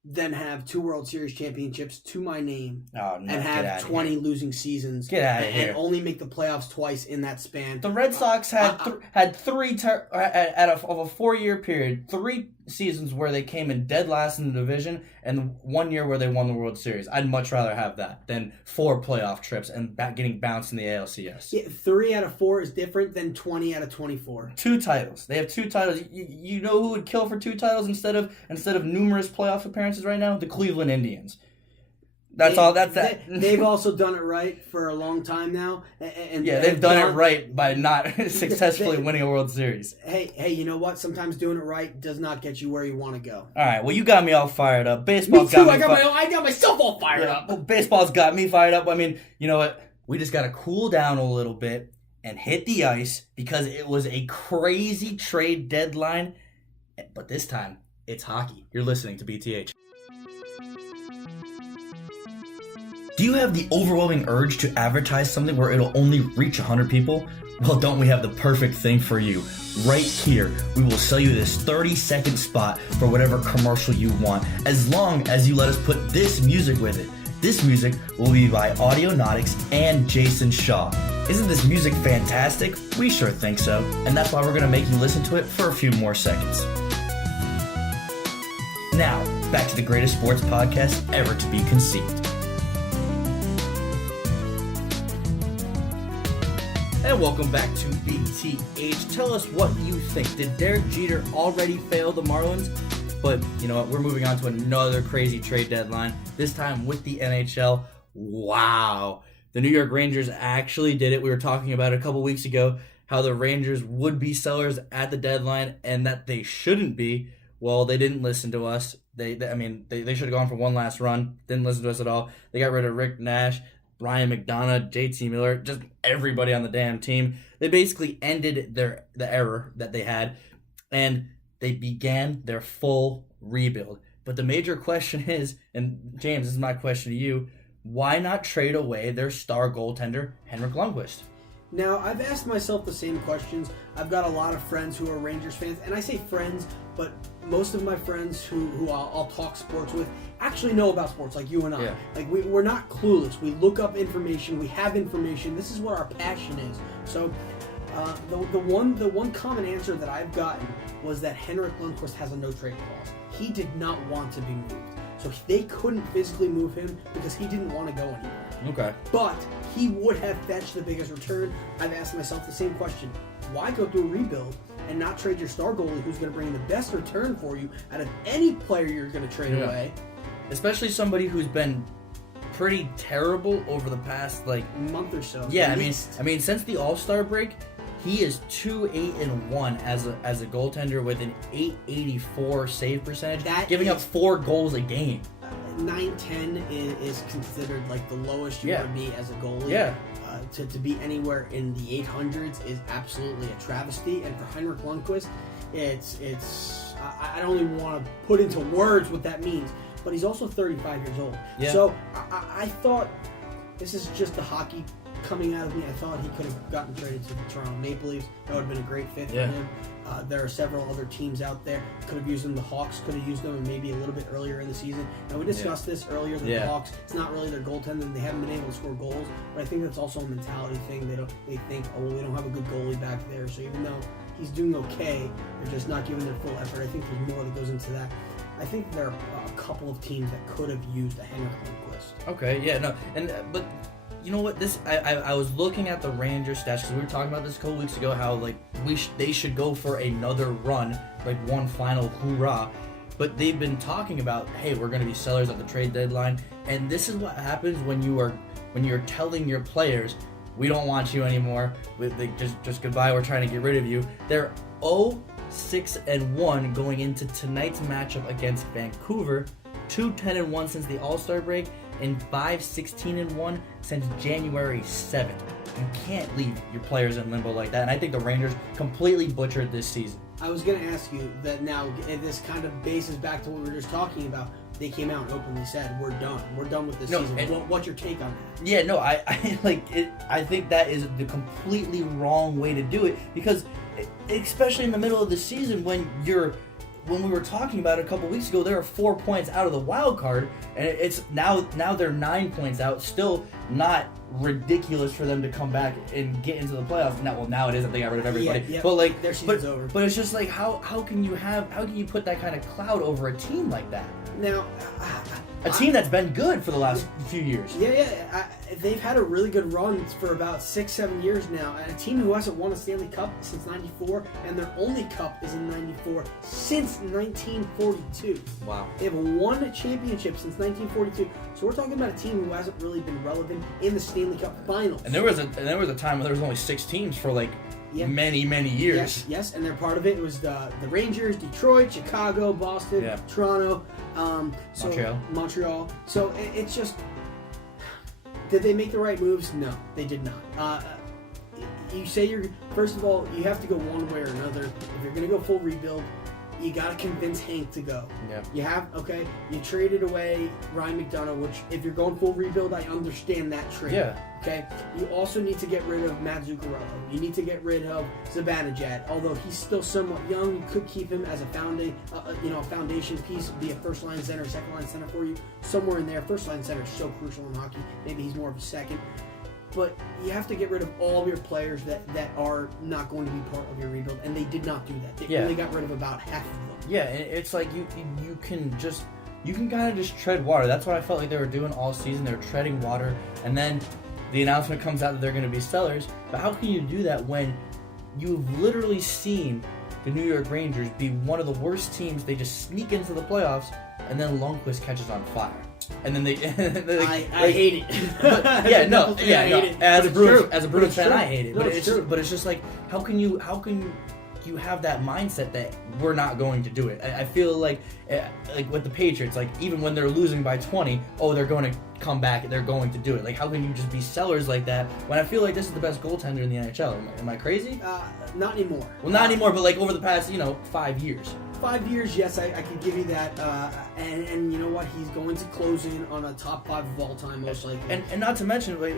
than have 2 World Series championships to my name and have 20 losing seasons. Get out of here. And only make the playoffs twice in that span. The Red Sox had 3 out of a 4-year period, 3 seasons where they came in dead last in the division and 1 year where they won the World Series. I'd much rather have that than 4 playoff trips and getting bounced in the ALCS. Yeah, 3 out of 4 is different than 20 out of 24. 2 titles. They have 2 titles. You know who would kill for 2 titles instead of numerous playoff appearances right now? The Cleveland Indians. That's that. They've also done it right for a long time now. They've done it right by not successfully winning a World Series. Hey, you know what? Sometimes doing it right does not get you where you want to go. All right, well, you got me all fired up. Baseball me too. I got myself all fired up. Well, baseball's got me fired up. I mean, you know what? We just got to cool down a little bit and hit the ice because it was a crazy trade deadline. But this time, it's hockey. You're listening to BTH. Do you have the overwhelming urge to advertise something where it'll only reach 100 people? Well, don't we have the perfect thing for you? Right here, we will sell you this 30-second spot for whatever commercial you want, as long as you let us put this music with it. This music will be by Audionautics and Jason Shaw. Isn't this music fantastic? We sure think so, and that's why we're going to make you listen to it for a few more seconds. Now, back to the greatest sports podcast ever to be conceived. And welcome back to BTH. Tell us what you think. Did Derek Jeter already fail the Marlins? But you know what? We're moving on to another crazy trade deadline, this time with the NHL. Wow. The New York Rangers actually did it. We were talking about it a couple weeks ago, how the Rangers would be sellers at the deadline and that they shouldn't be. Well, they didn't listen to us. They should have gone for one last run. Didn't listen to us at all. They got rid of Rick Nash. Ryan McDonough, JT Miller, just everybody on the damn team. They basically ended the error that they had, and they began their full rebuild. But the major question is, and James, this is my question to you, why not trade away their star goaltender, Henrik Lundqvist? Now, I've asked myself the same questions. I've got a lot of friends who are Rangers fans, and I say friends, but most of my friends who I'll talk sports with actually know about sports, like you and I. Yeah. Like, we're not clueless. We look up information. We have information. This is what our passion is. So, the one common answer that I've gotten was that Henrik Lundqvist has a no-trade clause. He did not want to be moved. So they couldn't physically move him because he didn't want to go anywhere. Okay. But he would have fetched the biggest return. I've asked myself the same question. Why go through a rebuild and not trade your star goalie who's going to bring the best return for you out of any player you're going to trade away? Especially somebody who's been pretty terrible over the past, month or so. Yeah, at I least. mean, since the All-Star break, he is 2-8-1 as a goaltender with an .884 save percentage, giving up 4 goals a game. 9-10 is considered like the lowest you want to be as a goalie. Yeah. To be anywhere in the 800s is absolutely a travesty. And for Henrik Lundqvist, I don't even want to put into words what that means. But he's also 35 years old. Yeah. So I thought, this is just the hockey coming out of me. I thought he could have gotten traded to the Toronto Maple Leafs. That would have been a great fit for him. There are several other teams out there. Could have used them. The Hawks could have used them maybe a little bit earlier in the season. And we discussed this earlier. The Hawks, it's not really their goaltender. They haven't been able to score goals. But I think that's also a mentality thing. They think, oh, well, we don't have a good goalie back there. So even though he's doing okay, they're just not giving their full effort. I think there's more that goes into that. I think there are a couple of teams that could have used a Henrik Lundqvist. Okay, yeah, no, but you know what? I was looking at the Rangers stats because we were talking about this a couple weeks ago. How they should go for another run, like one final hoorah. But they've been talking about, hey, we're going to be sellers at the trade deadline, and this is what happens when you're telling your players, we don't want you anymore. Just goodbye. We're trying to get rid of you. They're 0-6-1 going into tonight's matchup against Vancouver. 2-10-1 since the All-Star break, and 5-16-1 since January 7th. You can't leave your players in limbo like that, and I think the Rangers completely butchered this season. I was going to ask you that now, this kind of bases back to what we were just talking about. They came out and openly said, we're done. We're done with this season. What's your take on that? Yeah, no, I like it. I think that is the completely wrong way to do it, because especially in the middle of the season when we were talking about it a couple weeks ago, they were 4 points out of the wild card, and it's now they're 9 points out. Still not ridiculous for them to come back and get into the playoffs. Now it isn't. They got rid of everybody. Yeah, but their season's over. But it's just like how can you put that kind of cloud over a team like that? Now, a team that's been good for the last few years. Yeah. They've had a really good run for about 6-7 years now. And a team who hasn't won a Stanley Cup since '94, and their only cup is in '94 since 1942. Wow. They have won a championship since 1942. So we're talking about a team who hasn't really been relevant in the Stanley Cup Finals. And there was a time when there was only 6 teams for many years. Yes, and they're part of it. It was the Rangers, Detroit, Chicago, Boston, Toronto, Montreal. So it's just, did they make the right moves? No, they did not. You say first of all, you have to go one way or another. If you're going to go full rebuild, you got to convince Hank to go. Yeah. You traded away Ryan McDonough, which if you're going full rebuild, I understand that trade. Yeah. Okay. You also need to get rid of Matt Zuccarello. You need to get rid of Zibanejad. Although he's still somewhat young, you could keep him as a foundation piece, be a first line center, second line center for you, somewhere in there. First line center is so crucial in hockey. Maybe he's more of a second. But you have to get rid of all of your players that are not going to be part of your rebuild, and they did not do that. They only got rid of about half of them. Yeah, it's like you can kind of just tread water. That's what I felt like they were doing all season. They were treading water, and then the announcement comes out that they're going to be sellers. But how can you do that when you've literally seen the New York Rangers be one of the worst teams? They just sneak into the playoffs, and then Lundqvist catches on fire. And then I hate it. But, no. As a Bruins fan, I hate it. No, But it's just like, how can you you have that mindset that we're not going to do it. I feel like with the Patriots, like even when they're losing by 20, they're going to come back, they're going to do it. Like, how can you just be sellers like that when I feel like this is the best goaltender in the NHL? Am I crazy? Not anymore. Well, not anymore, but like over the past 5 years. 5 years, yes, I could give you that. And you know what? He's going to close in on a top 5 of all time, most likely. And not to mention, like,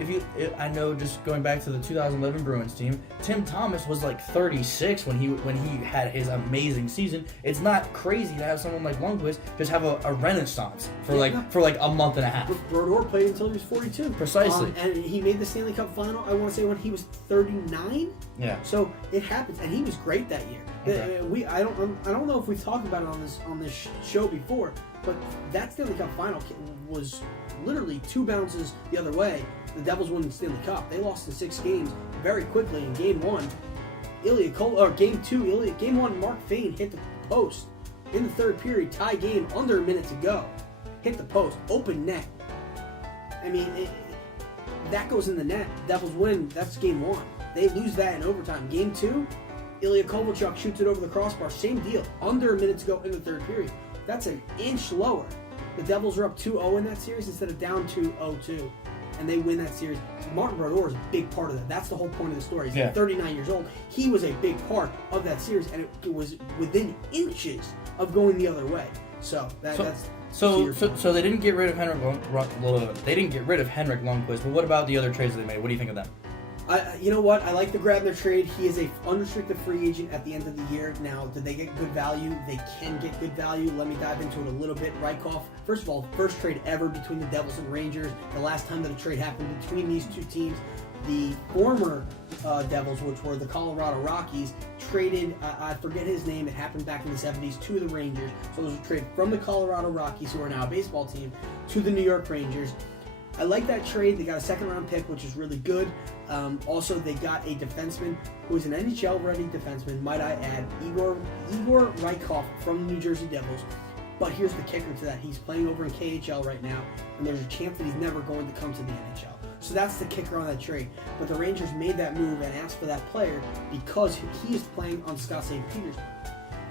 I know, just going back to the 2011 Bruins team, Tim Thomas was like 36 when he had his amazing season. It's not crazy to have someone like Lundqvist just have a renaissance for like a month and a half. Brodeur played until he was 42. Precisely. And he made the Stanley Cup final, I want to say, when he was 39. Yeah. So it happens, and he was great that year. Okay. I don't know if we've talked about it on this show before, but that Stanley Cup final was literally 2 bounces the other way. The Devils won the Stanley Cup. They lost in 6 games very quickly. In Game 1, Game 1, Mark Fane hit the post in the third period, tie game, under a minute to go. Hit the post, open net. I mean, that goes in the net. Devils win. That's Game 1. They lose that in overtime. Game 2, Ilya Kovalchuk shoots it over the crossbar. Same deal. Under a minute to go in the third period. That's an inch lower. The Devils are up 2-0 in that series instead of down 2-0-2. And they win that series. Martin Brodeur is a big part of that. That's the whole point of the story. He's 39 years old. He was a big part of that series, and it was within inches of going the other way. So they didn't get rid of Henrik Lundqvist, but what about the other trades that they made? What do you think of them? You know what? I like the Grabner trade. He is a unrestricted free agent at the end of the year. Now, did they get good value? They can get good value. Let me dive into it a little bit. Rykov, first of all, first trade ever between the Devils and Rangers. The last time that a trade happened between these two teams, the former Devils, which were the Colorado Rockies, traded, I forget his name, it happened back in the 70s, to the Rangers. So it was a trade from the Colorado Rockies, who are now a baseball team, to the New York Rangers. I like that trade. They got a second-round pick, which is really good. Also, they got a defenseman who is an NHL-ready defenseman, might I add, Igor Rykov from the New Jersey Devils. But here's the kicker to that. He's playing over in KHL right now, and there's a chance that he's never going to come to the NHL. So that's the kicker on that trade. But the Rangers made that move and asked for that player because he is playing on Scott St. Petersburg.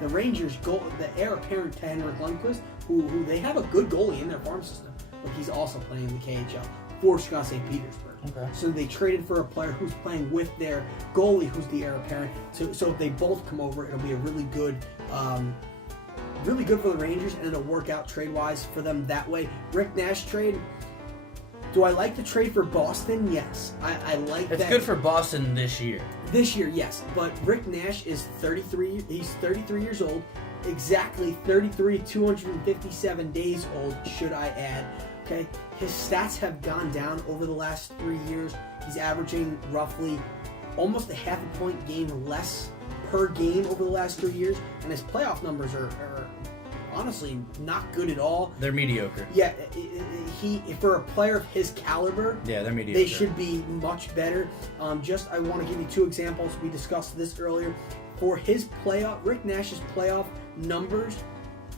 The Rangers, the heir apparent to Henrik Lundqvist, who they have a good goalie in their farm system, but he's also playing in the KHL for Scott St. Petersburg. Okay. So they traded for a player who's playing with their goalie, who's the heir apparent. So if they both come over, it'll be a really good for the Rangers, and it'll work out trade-wise for them that way. Rick Nash trade. Do I like the trade for Boston? Yes. I like that. It's good for Boston this year. This year, yes. But Rick Nash is 33. He's 33 years old. Exactly 33, 257 days old, should I add. Okay, his stats have gone down over the last 3 years. He's averaging roughly almost a half a point game less per game over the last 3 years, and his playoff numbers are honestly not good at all. They're mediocre. Yeah, for a player of his caliber, they're mediocre. They should be much better. I want to give you 2 examples. We discussed this earlier. For his Rick Nash's playoff numbers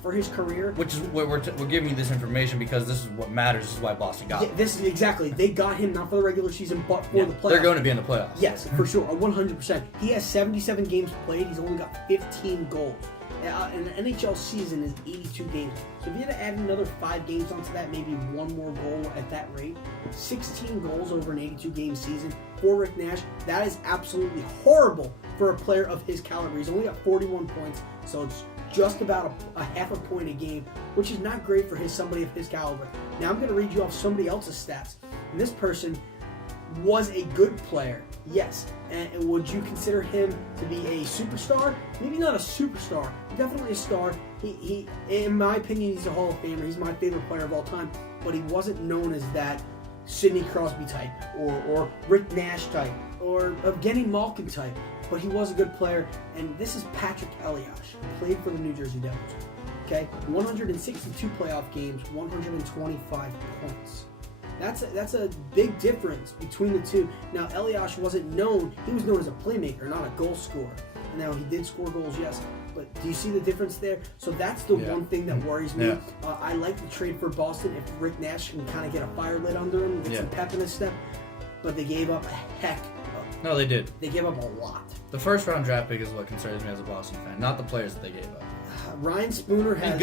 for his career, which is we're giving you this information because this is what matters. This is why Boston got him. This is exactly. They got him not for the regular season, but for the playoffs. They're going to be in the playoffs. Yes, for sure, 100%. He has 77 games played. He's only got 15 goals. And the NHL season is 82 games. So if you had to add another 5 games onto that, maybe 1 more goal at that rate, 16 goals over an 82-game season for Rick Nash, that is absolutely horrible for a player of his caliber. He's only got 41 points, so it's just about a half a point a game, which is not great for somebody of his caliber. Now I'm going to read you off somebody else's stats. And this person was a good player, yes. And would you consider him to be a superstar? Maybe not a superstar, definitely a star. He, in my opinion, he's a Hall of Famer. He's my favorite player of all time, but he wasn't known as that Sidney Crosby type or Rick Nash type or Evgeny Malkin type, but he was a good player. And this is Patrick Elias, who played for the New Jersey Devils. Okay, 162 playoff games, 125 points. That's a big difference between the two. Now, Elias wasn't known. He was known as a playmaker, not a goal scorer. Now, he did score goals, yes. But do you see the difference there? So that's the one thing that worries me. Yeah. I like the trade for Boston if Rick Nash can kind of get a fire lit under him, get some pep in his step. But they gave up a heck No, they did. They gave up a lot. The first round draft pick is what concerns me as a Boston fan, not the players that they gave up. Ryan Spooner has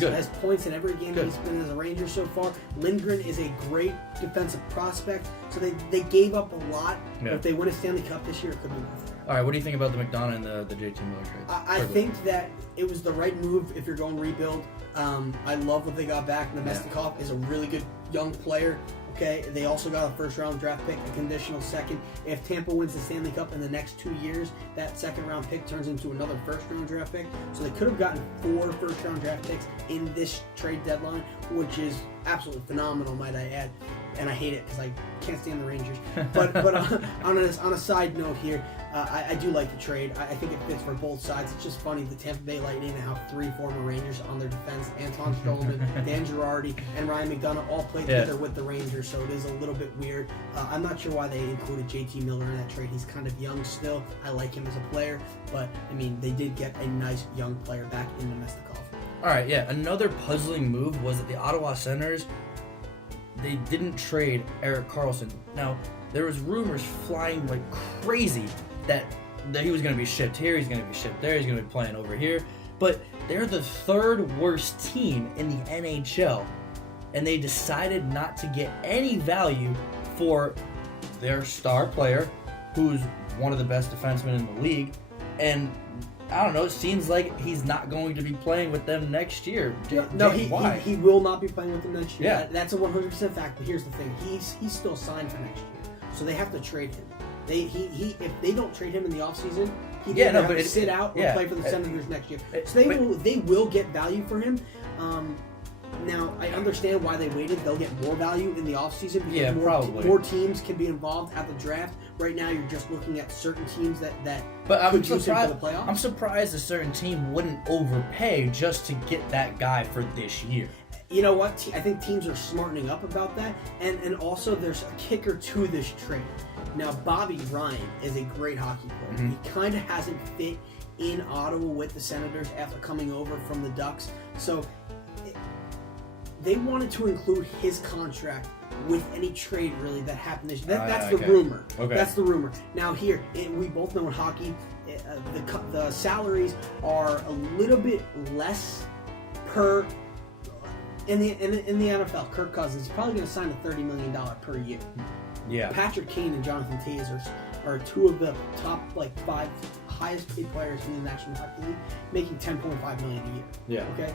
good. has points in every game Good. he's been as a Ranger so far. Lindgren is a great defensive prospect, so they gave up a lot. Yeah. But if they win a Stanley Cup this year, it could be nothing. All right, what do you think about the McDonough and the JT Miller trade? I think that it was the right move if you're going rebuild. I love what they got back. Nemestikov is a really good young player. Okay, they also got a first-round draft pick, a conditional second. If Tampa wins the Stanley Cup in the next 2 years, that second-round pick turns into another first-round draft pick. So they could have gotten 4 first-round draft picks in this trade deadline, which is absolutely phenomenal, might I add. And I hate it because I can't stand the Rangers. But on a side note here, I do like the trade. I think it fits for both sides. It's just funny, the Tampa Bay Lightning have 3 former Rangers on their defense. Anton Strowman, Dan Girardi, and Ryan McDonough all played together with the Rangers, so it is a little bit weird. I'm not sure why they included JT Miller in that trade. He's kind of young still. I like him as a player, but, I mean, they did get a nice young player back in Nemestikov. All right, yeah. Another puzzling move was that the Ottawa Senators, they didn't trade Erik Karlsson. Now, there was rumors flying like crazy that he was going to be shipped here, he's going to be shipped there, he's going to be playing over here. But they're the 3rd worst team in the NHL, and they decided not to get any value for their star player, who's one of the best defensemen in the league. And I don't know, it seems like he's not going to be playing with them next year. Why? He will not be playing with them next year. Yeah. That's a 100% fact, but here's the thing. He's still signed for next year, so they have to trade him. If they don't trade him in the offseason, he have to sit out or play for the Senators next year. So they will get value for him. Now, I understand why they waited. They'll get more value in the offseason because more teams can be involved at the draft. Right now, you're just looking at certain teams that could use him for the playoffs. I'm surprised a certain team wouldn't overpay just to get that guy for this year. You know what? I think teams are smartening up about that. And also, there's a kicker to this trade. Now, Bobby Ryan is a great hockey player. Mm-hmm. He kind of hasn't fit in Ottawa with the Senators after coming over from the Ducks. So they wanted to include his contract with any trade really that happened this year. That's the rumor. Okay. That's the rumor. Now here, we both know in hockey, the salaries are a little bit less per in the NFL. Kirk Cousins is probably going to sign a $30 million per year. Yeah. Patrick Kane and Jonathan Toews are 2 of the top 5 highest paid players in the National Hockey League, making $10.5 million a year. Yeah. Okay.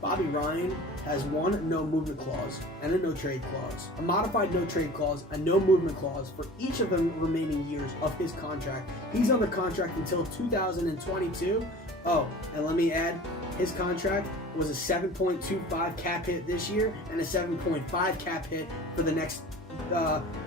Bobby Ryan has 1 no movement clause and a no trade clause, a modified no trade clause, a no movement clause for each of the remaining years of his contract. He's under contract until 2022. Oh, and let me add, his contract was a 7.25 cap hit this year and a 7.5 cap hit for the next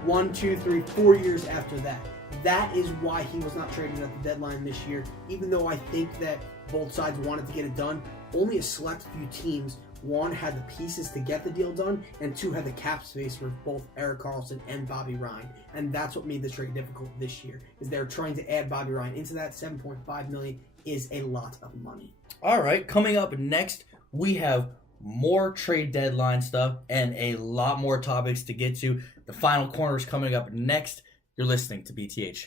1, 2, 3, 4 years after that. That is why he was not traded at the deadline this year, even though I think that both sides wanted to get it done. Only a select few teams, 1, had the pieces to get the deal done, and 2 had the cap space for both Erik Karlsson and Bobby Ryan. And that's what made the trade difficult this year, is they're trying to add Bobby Ryan into that. $7.5 million is a lot of money. All right, coming up next, we have more trade deadline stuff and a lot more topics to get to. The final corner is coming up next. You're listening to BTH.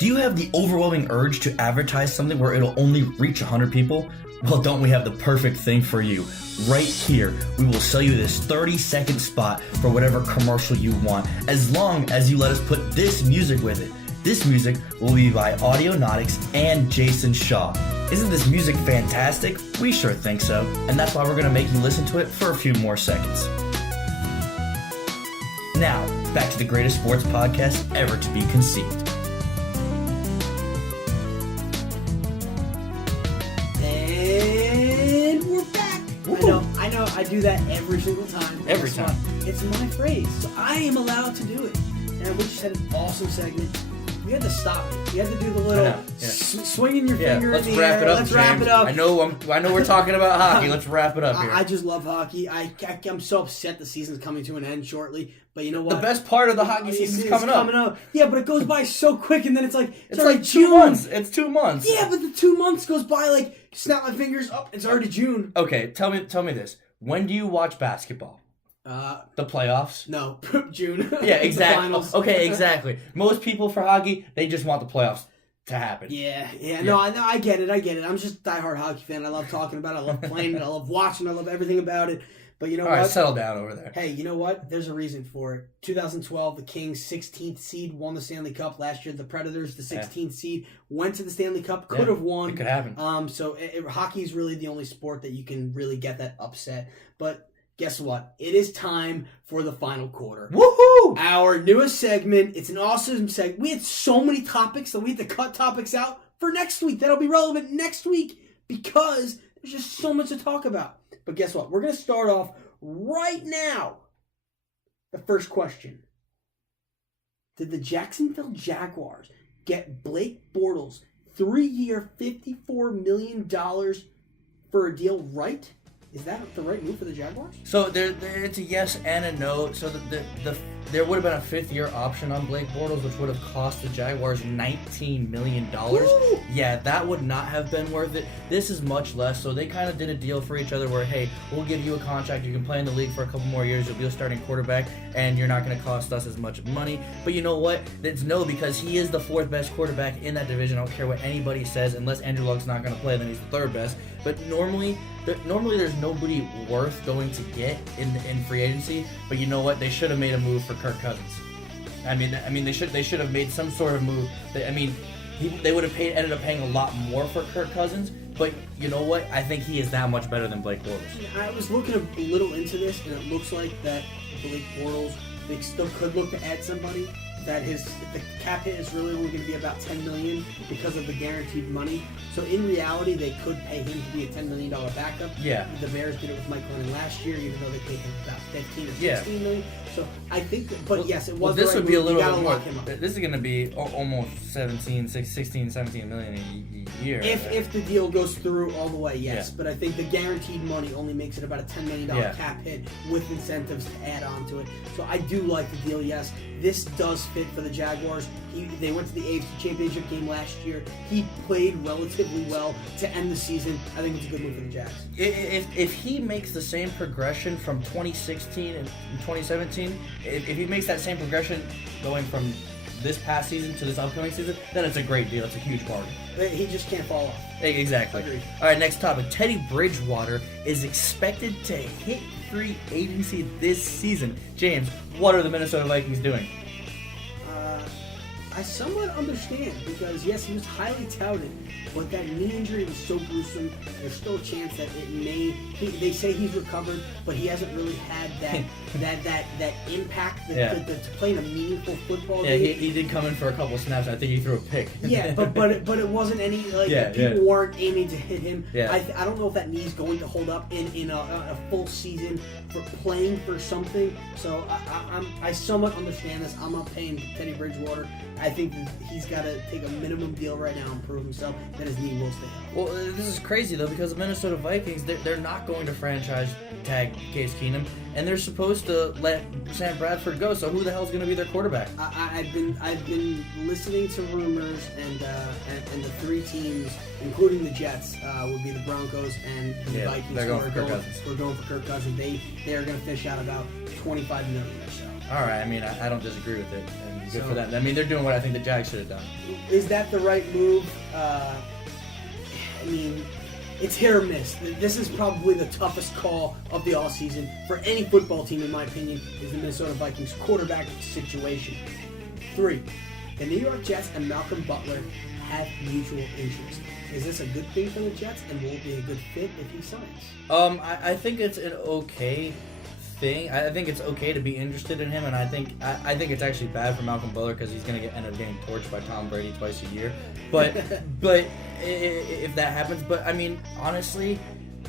Do you have the overwhelming urge to advertise something where it'll only reach 100 people? Well, don't we have the perfect thing for you? Right here, we will sell you this 30-second spot for whatever commercial you want, as long as you let us put this music with it. This music will be by Audionautics and Jason Shaw. Isn't this music fantastic? We sure think so, and that's why we're going to make you listen to it for a few more seconds. Now, back to the greatest sports podcast ever to be conceived. And we're back. I know, I do that every single time. Every time. It's my phrase, so I am allowed to do it. And we just had an awesome segment. We had to stop it. We had to do the little swinging your finger in the air. Let's wrap it up. I know we're talking about hockey. Let's wrap it up here. I just love hockey. I'm so upset the season's coming to an end shortly. But you know what? The best part of the hockey season is coming up. Yeah, but it goes by so quick, and then it's like it's like June. 2 months. It's 2 months. Yeah, but the 2 months goes by like snap my fingers up. It's already June. Okay, tell me this. When do you watch basketball? The playoffs. No, June. Yeah, The exactly. finals. Okay, exactly. Most people for hockey, they just want the playoffs to happen. Yeah. No, I get it. I'm just a diehard hockey fan. I love talking about it. I love playing it. I love watching. I love everything about it. But you know All what? right, settle down over there. Hey, you know what? There's a reason for it. 2012, the Kings, 16th seed, won the Stanley Cup. Last year, the Predators, the 16th seed, went to the Stanley Cup. Could have won. It could happen. So hockey is really the only sport that you can really get that upset. But guess what? It is time for the final quarter. Woohoo! Our newest segment. It's an awesome segment. We had so many topics that we had to cut topics out for next week. That'll be relevant next week because there's just so much to talk about. But guess what? We're going to start off right now. The first question. Did the Jacksonville Jaguars get Blake Bortles 3-year, $54 million for a deal right? Is that the right move for the Jaguars? So it's a yes and a no. So there would have been a fifth-year option on Blake Bortles, which would have cost the Jaguars $19 million. Woo! Yeah, that would not have been worth it. This is much less. So they kind of did a deal for each other where, hey, we'll give you a contract. You can play in the league for a couple more years. You'll be a starting quarterback, and you're not going to cost us as much money. But you know what? It's no, because he is the fourth best quarterback in that division. I don't care what anybody says. Unless Andrew Luck's not going to play, then he's the third best. But normally there's nobody worth going to get in free agency. But you know what? They should have made a move for Kirk Cousins. I mean they should have made some sort of move. They would have ended up paying a lot more for Kirk Cousins. But you know what? I think he is that much better than Blake Bortles. I was looking a little into this, and it looks like that Blake Bortles, they still could look to add somebody. That the cap hit is really only going to be about $10 million because of the guaranteed money. So in reality, they could pay him to be a $10 million backup. Yeah. The Bears did it with Mike Glennon last year, even though they paid him about $15 or $16 million. So I think, yes, it was. This the right would be a move. little You gotta bit more. lock him up. This is going to be almost 17 million a year. If the deal goes through all the way, yes. Yeah. But I think the guaranteed money only makes it about a $10 million Yeah. cap hit with incentives to add on to it. So I do like the deal, yes. This does fit for the Jaguars. They went to the AFC Championship game last year. He played relatively well to end the season. I think it's a good move for the Jags. If he makes the same progression from 2016 and 2017, if he makes that same progression going from this past season to this upcoming season, then it's a great deal. It's a huge bargain. He just can't fall off. Exactly. Agreed. All right, next topic. Teddy Bridgewater is expected to hit free agency this season. James, what are the Minnesota Vikings doing? I somewhat understand because, yes, he was highly touted, but that knee injury was so gruesome. There's still a chance that it may. They say he's recovered, but he hasn't really had that impact to play in a meaningful football Yeah, game. he did come in for a couple snaps. I think he threw a pick. Yeah, but it wasn't any people weren't aiming to hit him. Yeah. I don't know if that knee's going to hold up in a full season for playing for something. So I somewhat understand this. I'm not paying Teddy Bridgewater. I think that he's got to take a minimum deal right now and prove himself that his knee will stay healthy. Well, this is crazy though because the Minnesota Vikings they're not going to franchise tag Case Keenum, and they're supposed to let Sam Bradford go. So who the hell's going to be their quarterback? I've been listening to rumors, and the three teams, including the Jets, would be the Broncos and the Vikings. They're going for Kirk Cousins. We're going for Kirk Cousins. They are going to fish out about $25 million or so. All right, I mean I don't disagree with it, and good for them. I mean they're doing what I think the Jags should have done. Is that the right move? I mean, it's hit or miss. This is probably the toughest call of the offseason for any football team, in my opinion, is the Minnesota Vikings quarterback situation. 3, the New York Jets and Malcolm Butler have mutual interest. Is this a good thing for the Jets, and will it be a good fit if he signs? I think it's an okay thing. I think it's okay to be interested in him, and I think it's actually bad for Malcolm Butler because he's going to end up getting torched by Tom Brady twice a year. But if that happens, but I mean honestly,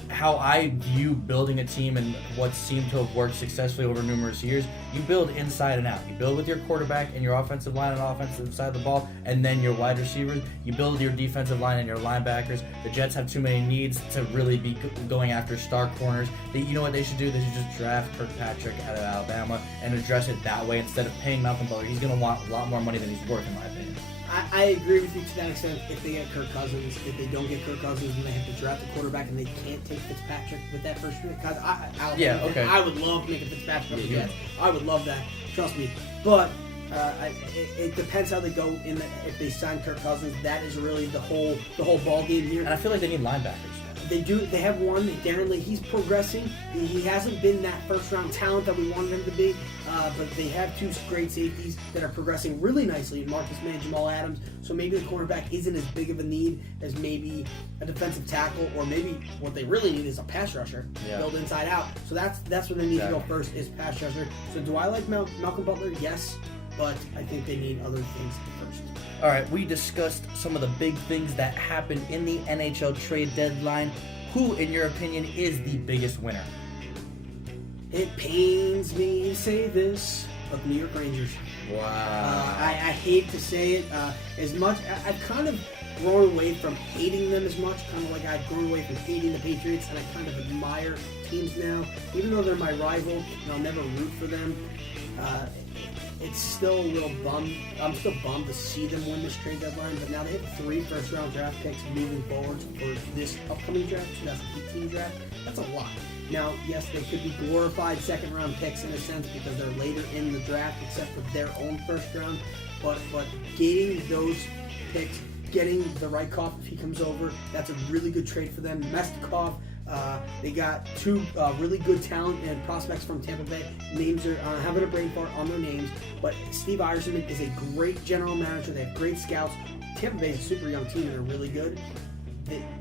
how I view building a team and what seemed to have worked successfully over numerous years, you build inside and out. You build with your quarterback and your offensive line and offensive side of the ball, and then your wide receivers. You build your defensive line and your linebackers. The Jets have too many needs to really be going after star corners. You know what they should do? They should just draft Kirkpatrick out of Alabama and address it that way instead of paying Malcolm Butler. He's going to want a lot more money than he's worth, in my opinion. I agree with you to that extent. If they get Kirk Cousins, if they don't get Kirk Cousins, and they have to draft a quarterback, and they can't take Fitzpatrick with that first pick, because I would love making Fitzpatrick up the Jets. I would love that. Trust me. But it depends how they go in. If they sign Kirk Cousins, that is really the whole ball game here. And I feel like they need linebackers. They do. They have one. Darren Lee. He's progressing. He hasn't been that first-round talent that we wanted him to be, but they have two great safeties that are progressing really nicely. Marcus May and Jamal Adams. So maybe the cornerback isn't as big of a need as maybe a defensive tackle, or maybe what they really need is a pass rusher, build inside out. So that's where they need to go first, is pass rusher. So do I like Malcolm Butler? Yes, but I think they need other things first. All right, we discussed some of the big things that happened in the NHL trade deadline. Who, in your opinion, is the biggest winner? It pains me to say this, but the New York Rangers. Wow. I hate to say it as much. I've kind of grown away from hating them as much, kind of like I've grown away from hating the Patriots, and I kind of admire teams now. Even though they're my rival, and I'll never root for them, it's still a little bummed. I'm still bummed to see them win this trade deadline, but now they have 3 first-round draft picks moving forward for this upcoming draft, 2018 draft. That's a lot. Now, yes, they could be glorified second-round picks in a sense because they're later in the draft, except for their own first round. But getting those picks, getting the Rykov if he comes over, that's a really good trade for them. Mestikov. They got 2 really good talent and prospects from Tampa Bay. Names are having a brain fart on their names, but Steve Yzerman is a great general manager. They have great scouts. Tampa Bay is a super young team and they're really good.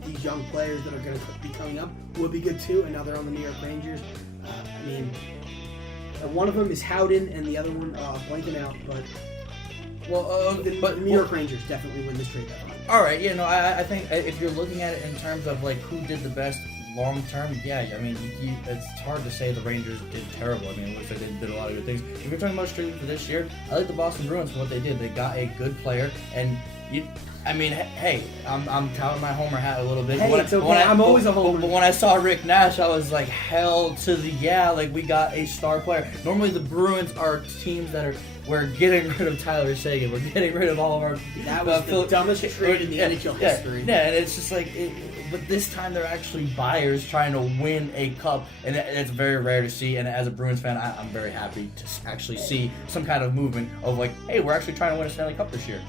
These young players that are going to be coming up will be good too, and now they're on the New York Rangers. One of them is Howden, and the other one blanking out, but the New York Rangers definitely win this trade deadline. All right, I think if you're looking at it in terms of like who did the best long term, it's hard to say the Rangers did terrible. I mean, it looks like they did a lot of good things. If you're talking about streaming for this year, I like the Boston Bruins for what they did. They got a good player, and hey, I'm touting my homer hat a little bit. Hey, it's okay. I'm always a homer. But when I saw Rick Nash, I was like, hell to the we got a star player. Normally the Bruins are teams that we're getting rid of Tyler Seguin. We're getting rid of all of our... That was the dumbest trade in the NHL history. Yeah, and it's just like... But this time they're actually buyers trying to win a cup, and it's very rare to see. And as a Bruins fan, I'm very happy to actually see some kind of movement of like, hey, we're actually trying to win a Stanley Cup this year.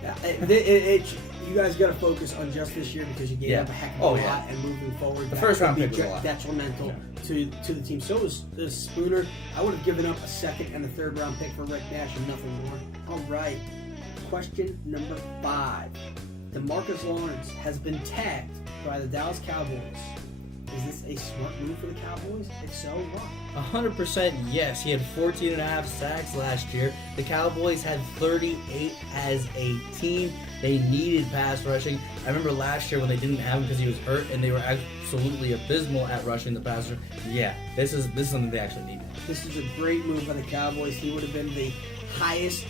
You guys got to focus on just this year because you gave up a heck of a lot, and moving forward, the first round pick was a lot detrimental to the team. So was Spooner. I would have given up a second and a third round pick for Rick Nash and nothing more. All right, question number 5. DeMarcus Lawrence has been tagged by the Dallas Cowboys. Is this a smart move for the Cowboys? If so, why? 100% yes. He had 14.5 sacks last year. The Cowboys had 38 as a team. They needed pass rushing. I remember last year when they didn't have him because he was hurt, and they were absolutely abysmal at rushing the passer. Yeah, this is something they actually need. This is a great move by the Cowboys. He would have been the highest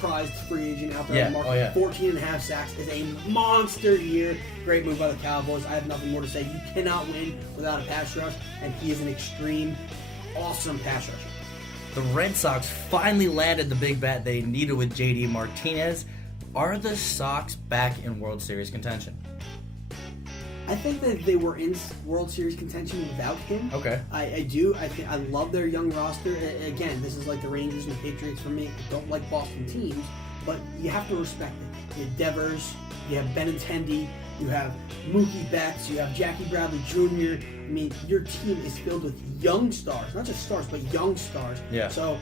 prized free agent out there on the market. 14.5 sacks is a monster year. Great move by the Cowboys. I have nothing more to say. You cannot win without a pass rush, and he is an extreme, awesome pass rusher. The Red Sox finally landed the big bat they needed with JD Martinez. Are the Sox back in World Series contention? I think that they were in World Series contention without him. Okay. I do. I love their young roster. Again, this is like the Rangers and the Patriots for me. I don't like Boston teams, but you have to respect it. You have Devers, you have Benintendi, you have Mookie Betts, you have Jackie Bradley Jr. I mean, your team is filled with young stars. Not just stars, but young stars. Yeah. So,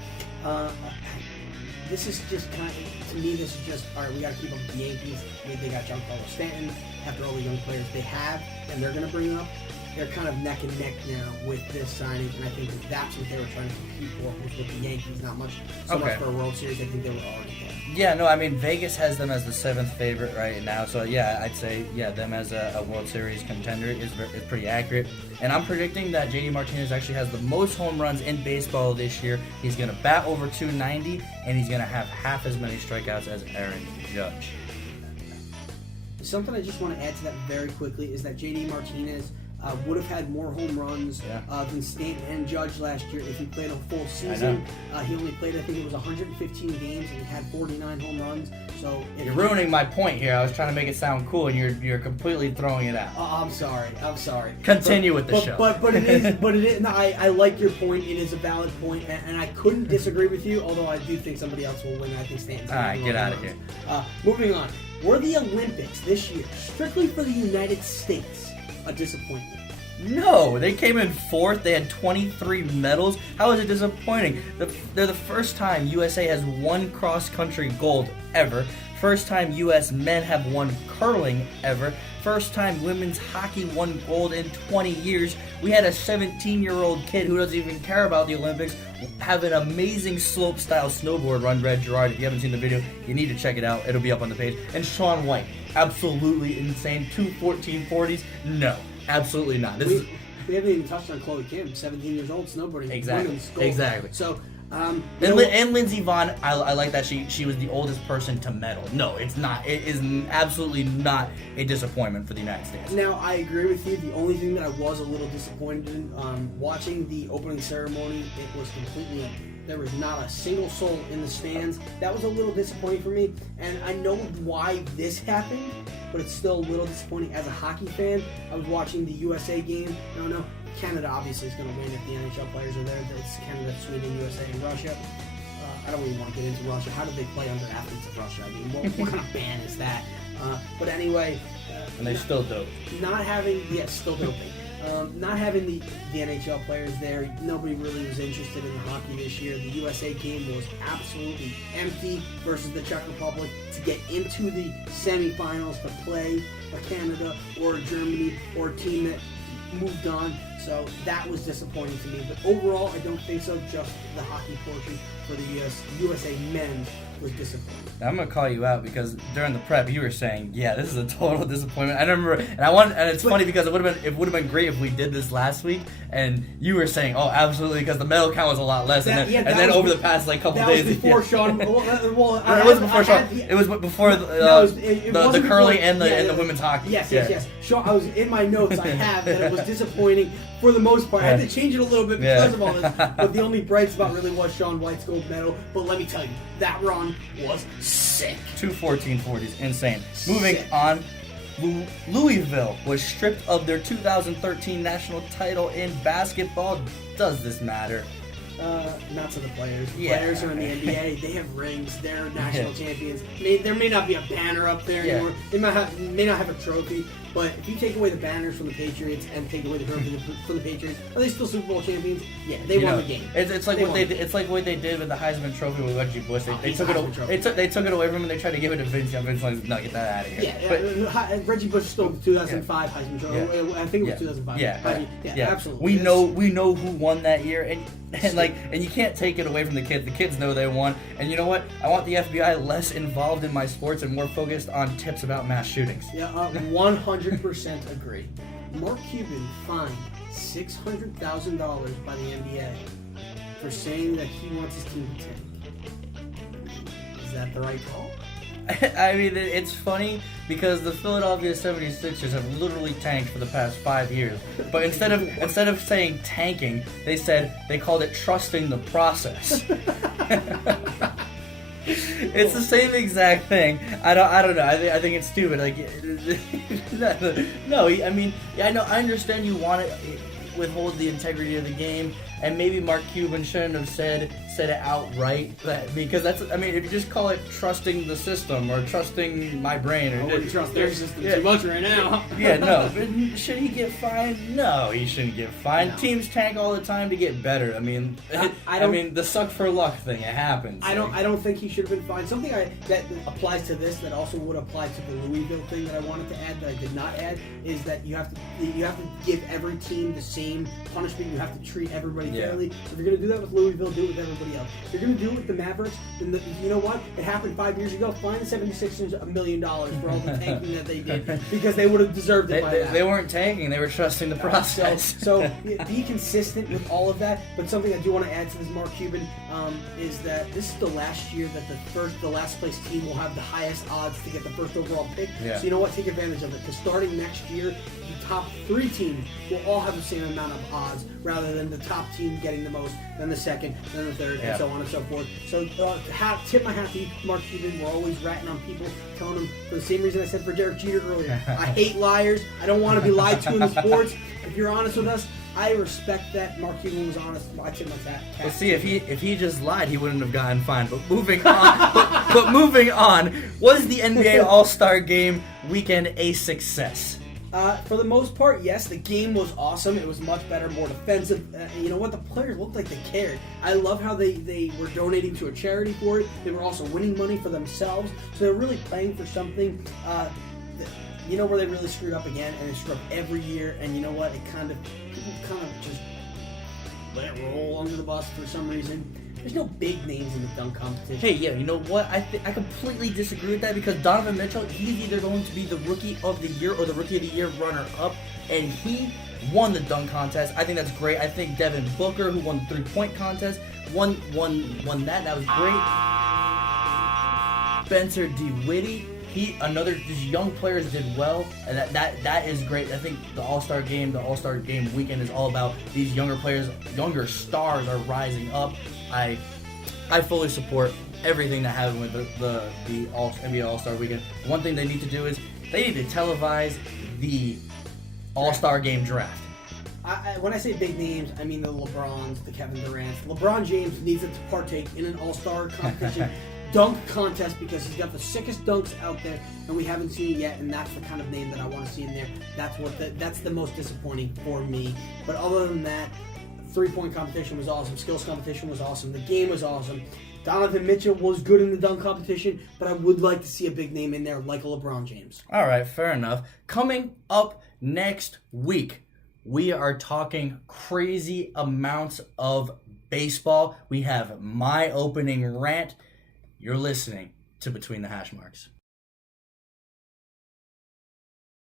this is just kind of, to me, this is just, all right, we got to keep up with the Yankees. They got Giancarlo Stanton. After all the young players they have and they're going to bring up, they're kind of neck and neck now with this signing, and I think that's what they were trying to compete for, was with the Yankees, not much much for a World Series. I think they were already there. Yeah, no, I mean, Vegas has them as the 7th favorite right now, so yeah, I'd say, them as a World Series contender is pretty accurate. And I'm predicting that JD Martinez actually has the most home runs in baseball this year. He's going to bat over 290, and he's going to have half as many strikeouts as Aaron Judge. Something I just want to add to that very quickly is that JD Martinez, would have had more home runs than Stanton and Judge last year if he played a full season. He only played, I think it was 115 games, and he had 49 home runs. So you're ruining my point here. I was trying to make it sound cool, and you're completely throwing it out. I'm sorry. Continue with the show. But it is. No, I like your point. It is a valid point, and I couldn't disagree with you. Although I do think somebody else will win. I think Stanton's. All right, get out of here. Moving on. Were the Olympics this year, strictly for the United States, a disappointment? No, they came in 4th. They had 23 medals. How is it disappointing? They're the first time USA has won cross-country gold ever. First time U.S. men have won curling ever. First time women's hockey won gold in 20 years. We had a 17-year-old kid who doesn't even care about the Olympics have an amazing slope-style snowboard run, Red Gerard. If you haven't seen the video, you need to check it out. It'll be up on the page. And Shaun White, absolutely insane. 2 1440s? No. Absolutely not. We haven't even touched on Chloe Kim, 17 years old, snowboarding. Exactly. So, and Lindsey Vonn, I like that she was the oldest person to medal. No, it's not. It is absolutely not a disappointment for the United States. Now, I agree with you. The only thing that I was a little disappointed in, watching the opening ceremony, it was completely empty. There was not a single soul in the stands. That was a little disappointing for me, and I know why this happened, but it's still a little disappointing. As a hockey fan, I was watching the USA game. No, Canada obviously is going to win if the NHL players are there. It's Canada, Sweden, USA, and Russia. I don't even want to get into Russia. How do they play under athletes of Russia? I mean, what kind of ban is that? But anyway. And they still dope. Still doping. Not having the NHL players there, nobody really was interested in the hockey this year. The USA game was absolutely empty versus the Czech Republic to get into the semifinals to play a Canada or a Germany or a team that moved on. So that was disappointing to me. But overall, I don't think so. Just the hockey portion for the USA men was disappointing. Now, I'm gonna call you out because during the prep you were saying, "Yeah, this is a total disappointment." I remember, and it's funny because it would have been great if we did this last week, and you were saying, "Oh, absolutely," because the medal count was a lot less, and then over the past couple days, was before Sean. It wasn't before Sean. It was before the curling and the women's hockey. Yes. Sean, I was in my notes. I have that it was disappointing for the most part. I had to change it a little bit because of all this, but the only bright spot really was Shaun White's gold medal. But let me tell you, that run was sick. 2 1440s, insane. Moving on, Louisville was stripped of their 2013 national title in basketball. Does this matter? Not to the players. The players are in the NBA. They have rings. They're national champions. There may not be a banner up there anymore. They may not have a trophy. But if you take away the banners from the Patriots and take away the trophy from the Patriots, are they still Super Bowl champions? Yeah, they won the game. It's like what they did. It's like what they did with the Heisman Trophy with Reggie Bush. They took it away from him and they tried to give it to Vince Young. Vince like, no, get that out of here. Yeah, Reggie Bush stole the 2005 Heisman Trophy. I think it was 2005. Yeah, absolutely. We know who won that year, and you can't take it away from the kids. The kids know they won. And you know what? I want the FBI less involved in my sports and more focused on tips about mass shootings. Yeah, 100% agree. Mark Cuban fined $600,000 by the NBA for saying that he wants his team to tank. Is that the right call? I mean, it's funny because the Philadelphia 76ers have literally tanked for the past 5 years. But instead of saying tanking, they called it trusting the process. It's the same exact thing. I don't know. I think it's stupid. Like, no. I mean, I know. I understand you want to withhold the integrity of the game, and maybe Mark Cuban shouldn't have said it outright. Because that's. I mean, if you just call it trusting the system or trusting my brain, or I wouldn't trust their system too much right now. No. But should he get fined? No, he shouldn't get fined. No. Teams tank all the time to get better. I mean, the suck for luck thing. It happens. I don't think he should have been fined. Something that applies to this that also would apply to the Louisville thing that I wanted to add that I did not add is that you have to give every team the same punishment. You have to treat everybody fairly. So if you're going to do that with Louisville, do it with everybody else. If you're going to do it with the Mavericks, then you know what? It happened 5 years ago. Fine the 76ers $1 million for all the tanking that they did because they would have deserved it by that. They weren't tanking. They were trusting the process. So be consistent with all of that. But something I do want to add to this Mark Cuban is that this is the last year that the last place team will have the highest odds to get the first overall pick. Yeah. So you know what? Take advantage of it. Because starting next year, you top 3 teams will all have the same amount of odds, rather than the top team getting the most, then the second, then the third, and so on and so forth. So tip my hat to Mark Cuban. We're always ratting on people, telling them for the same reason I said for Derek Jeter earlier. I hate liars. I don't want to be lied to in the sports. If you're honest with us, I respect that Mark Cuban was honest. I tip my hat. Well, see, if he just lied, he wouldn't have gotten fined. But moving on, but moving on, was the NBA All-Star Game weekend a success? For the most part, yes. The game was awesome. It was much better, more defensive. You know what? The players looked like they cared. I love how they were donating to a charity for it. They were also winning money for themselves. So they're really playing for something. You know where they really screwed up again, and they screw up every year. And you know what? People kind of just let it roll under the bus for some reason. There's no big names in the dunk competition. Hey, yeah, you know what? I completely disagree with that, because Donovan Mitchell, he's either going to be the Rookie of the Year or the Rookie of the Year runner-up, and he won the dunk contest. I think that's great. I think Devin Booker, who won the three-point contest, won that. That was great. Spencer Dinwiddie, these young players did well, and that is great. I think the All-Star Game weekend is all about these younger players, younger stars are rising up. I fully support everything that happened with the NBA All-Star Weekend. One thing they need to do is they need to televise the All-Star Game draft. When I say big names, I mean the LeBrons, the Kevin Durants. LeBron James needs to partake in an All-Star competition dunk contest, because he's got the sickest dunks out there, and we haven't seen it yet, and that's the kind of name that I want to see in there. That's the most disappointing for me. But other than that, three-point competition was awesome. Skills competition was awesome. The game was awesome. Donovan Mitchell was good in the dunk competition, but I would like to see a big name in there like a LeBron James. All right, fair enough. Coming up next week, we are talking crazy amounts of baseball. We have my opening rant. You're listening to Between the Hash Marks.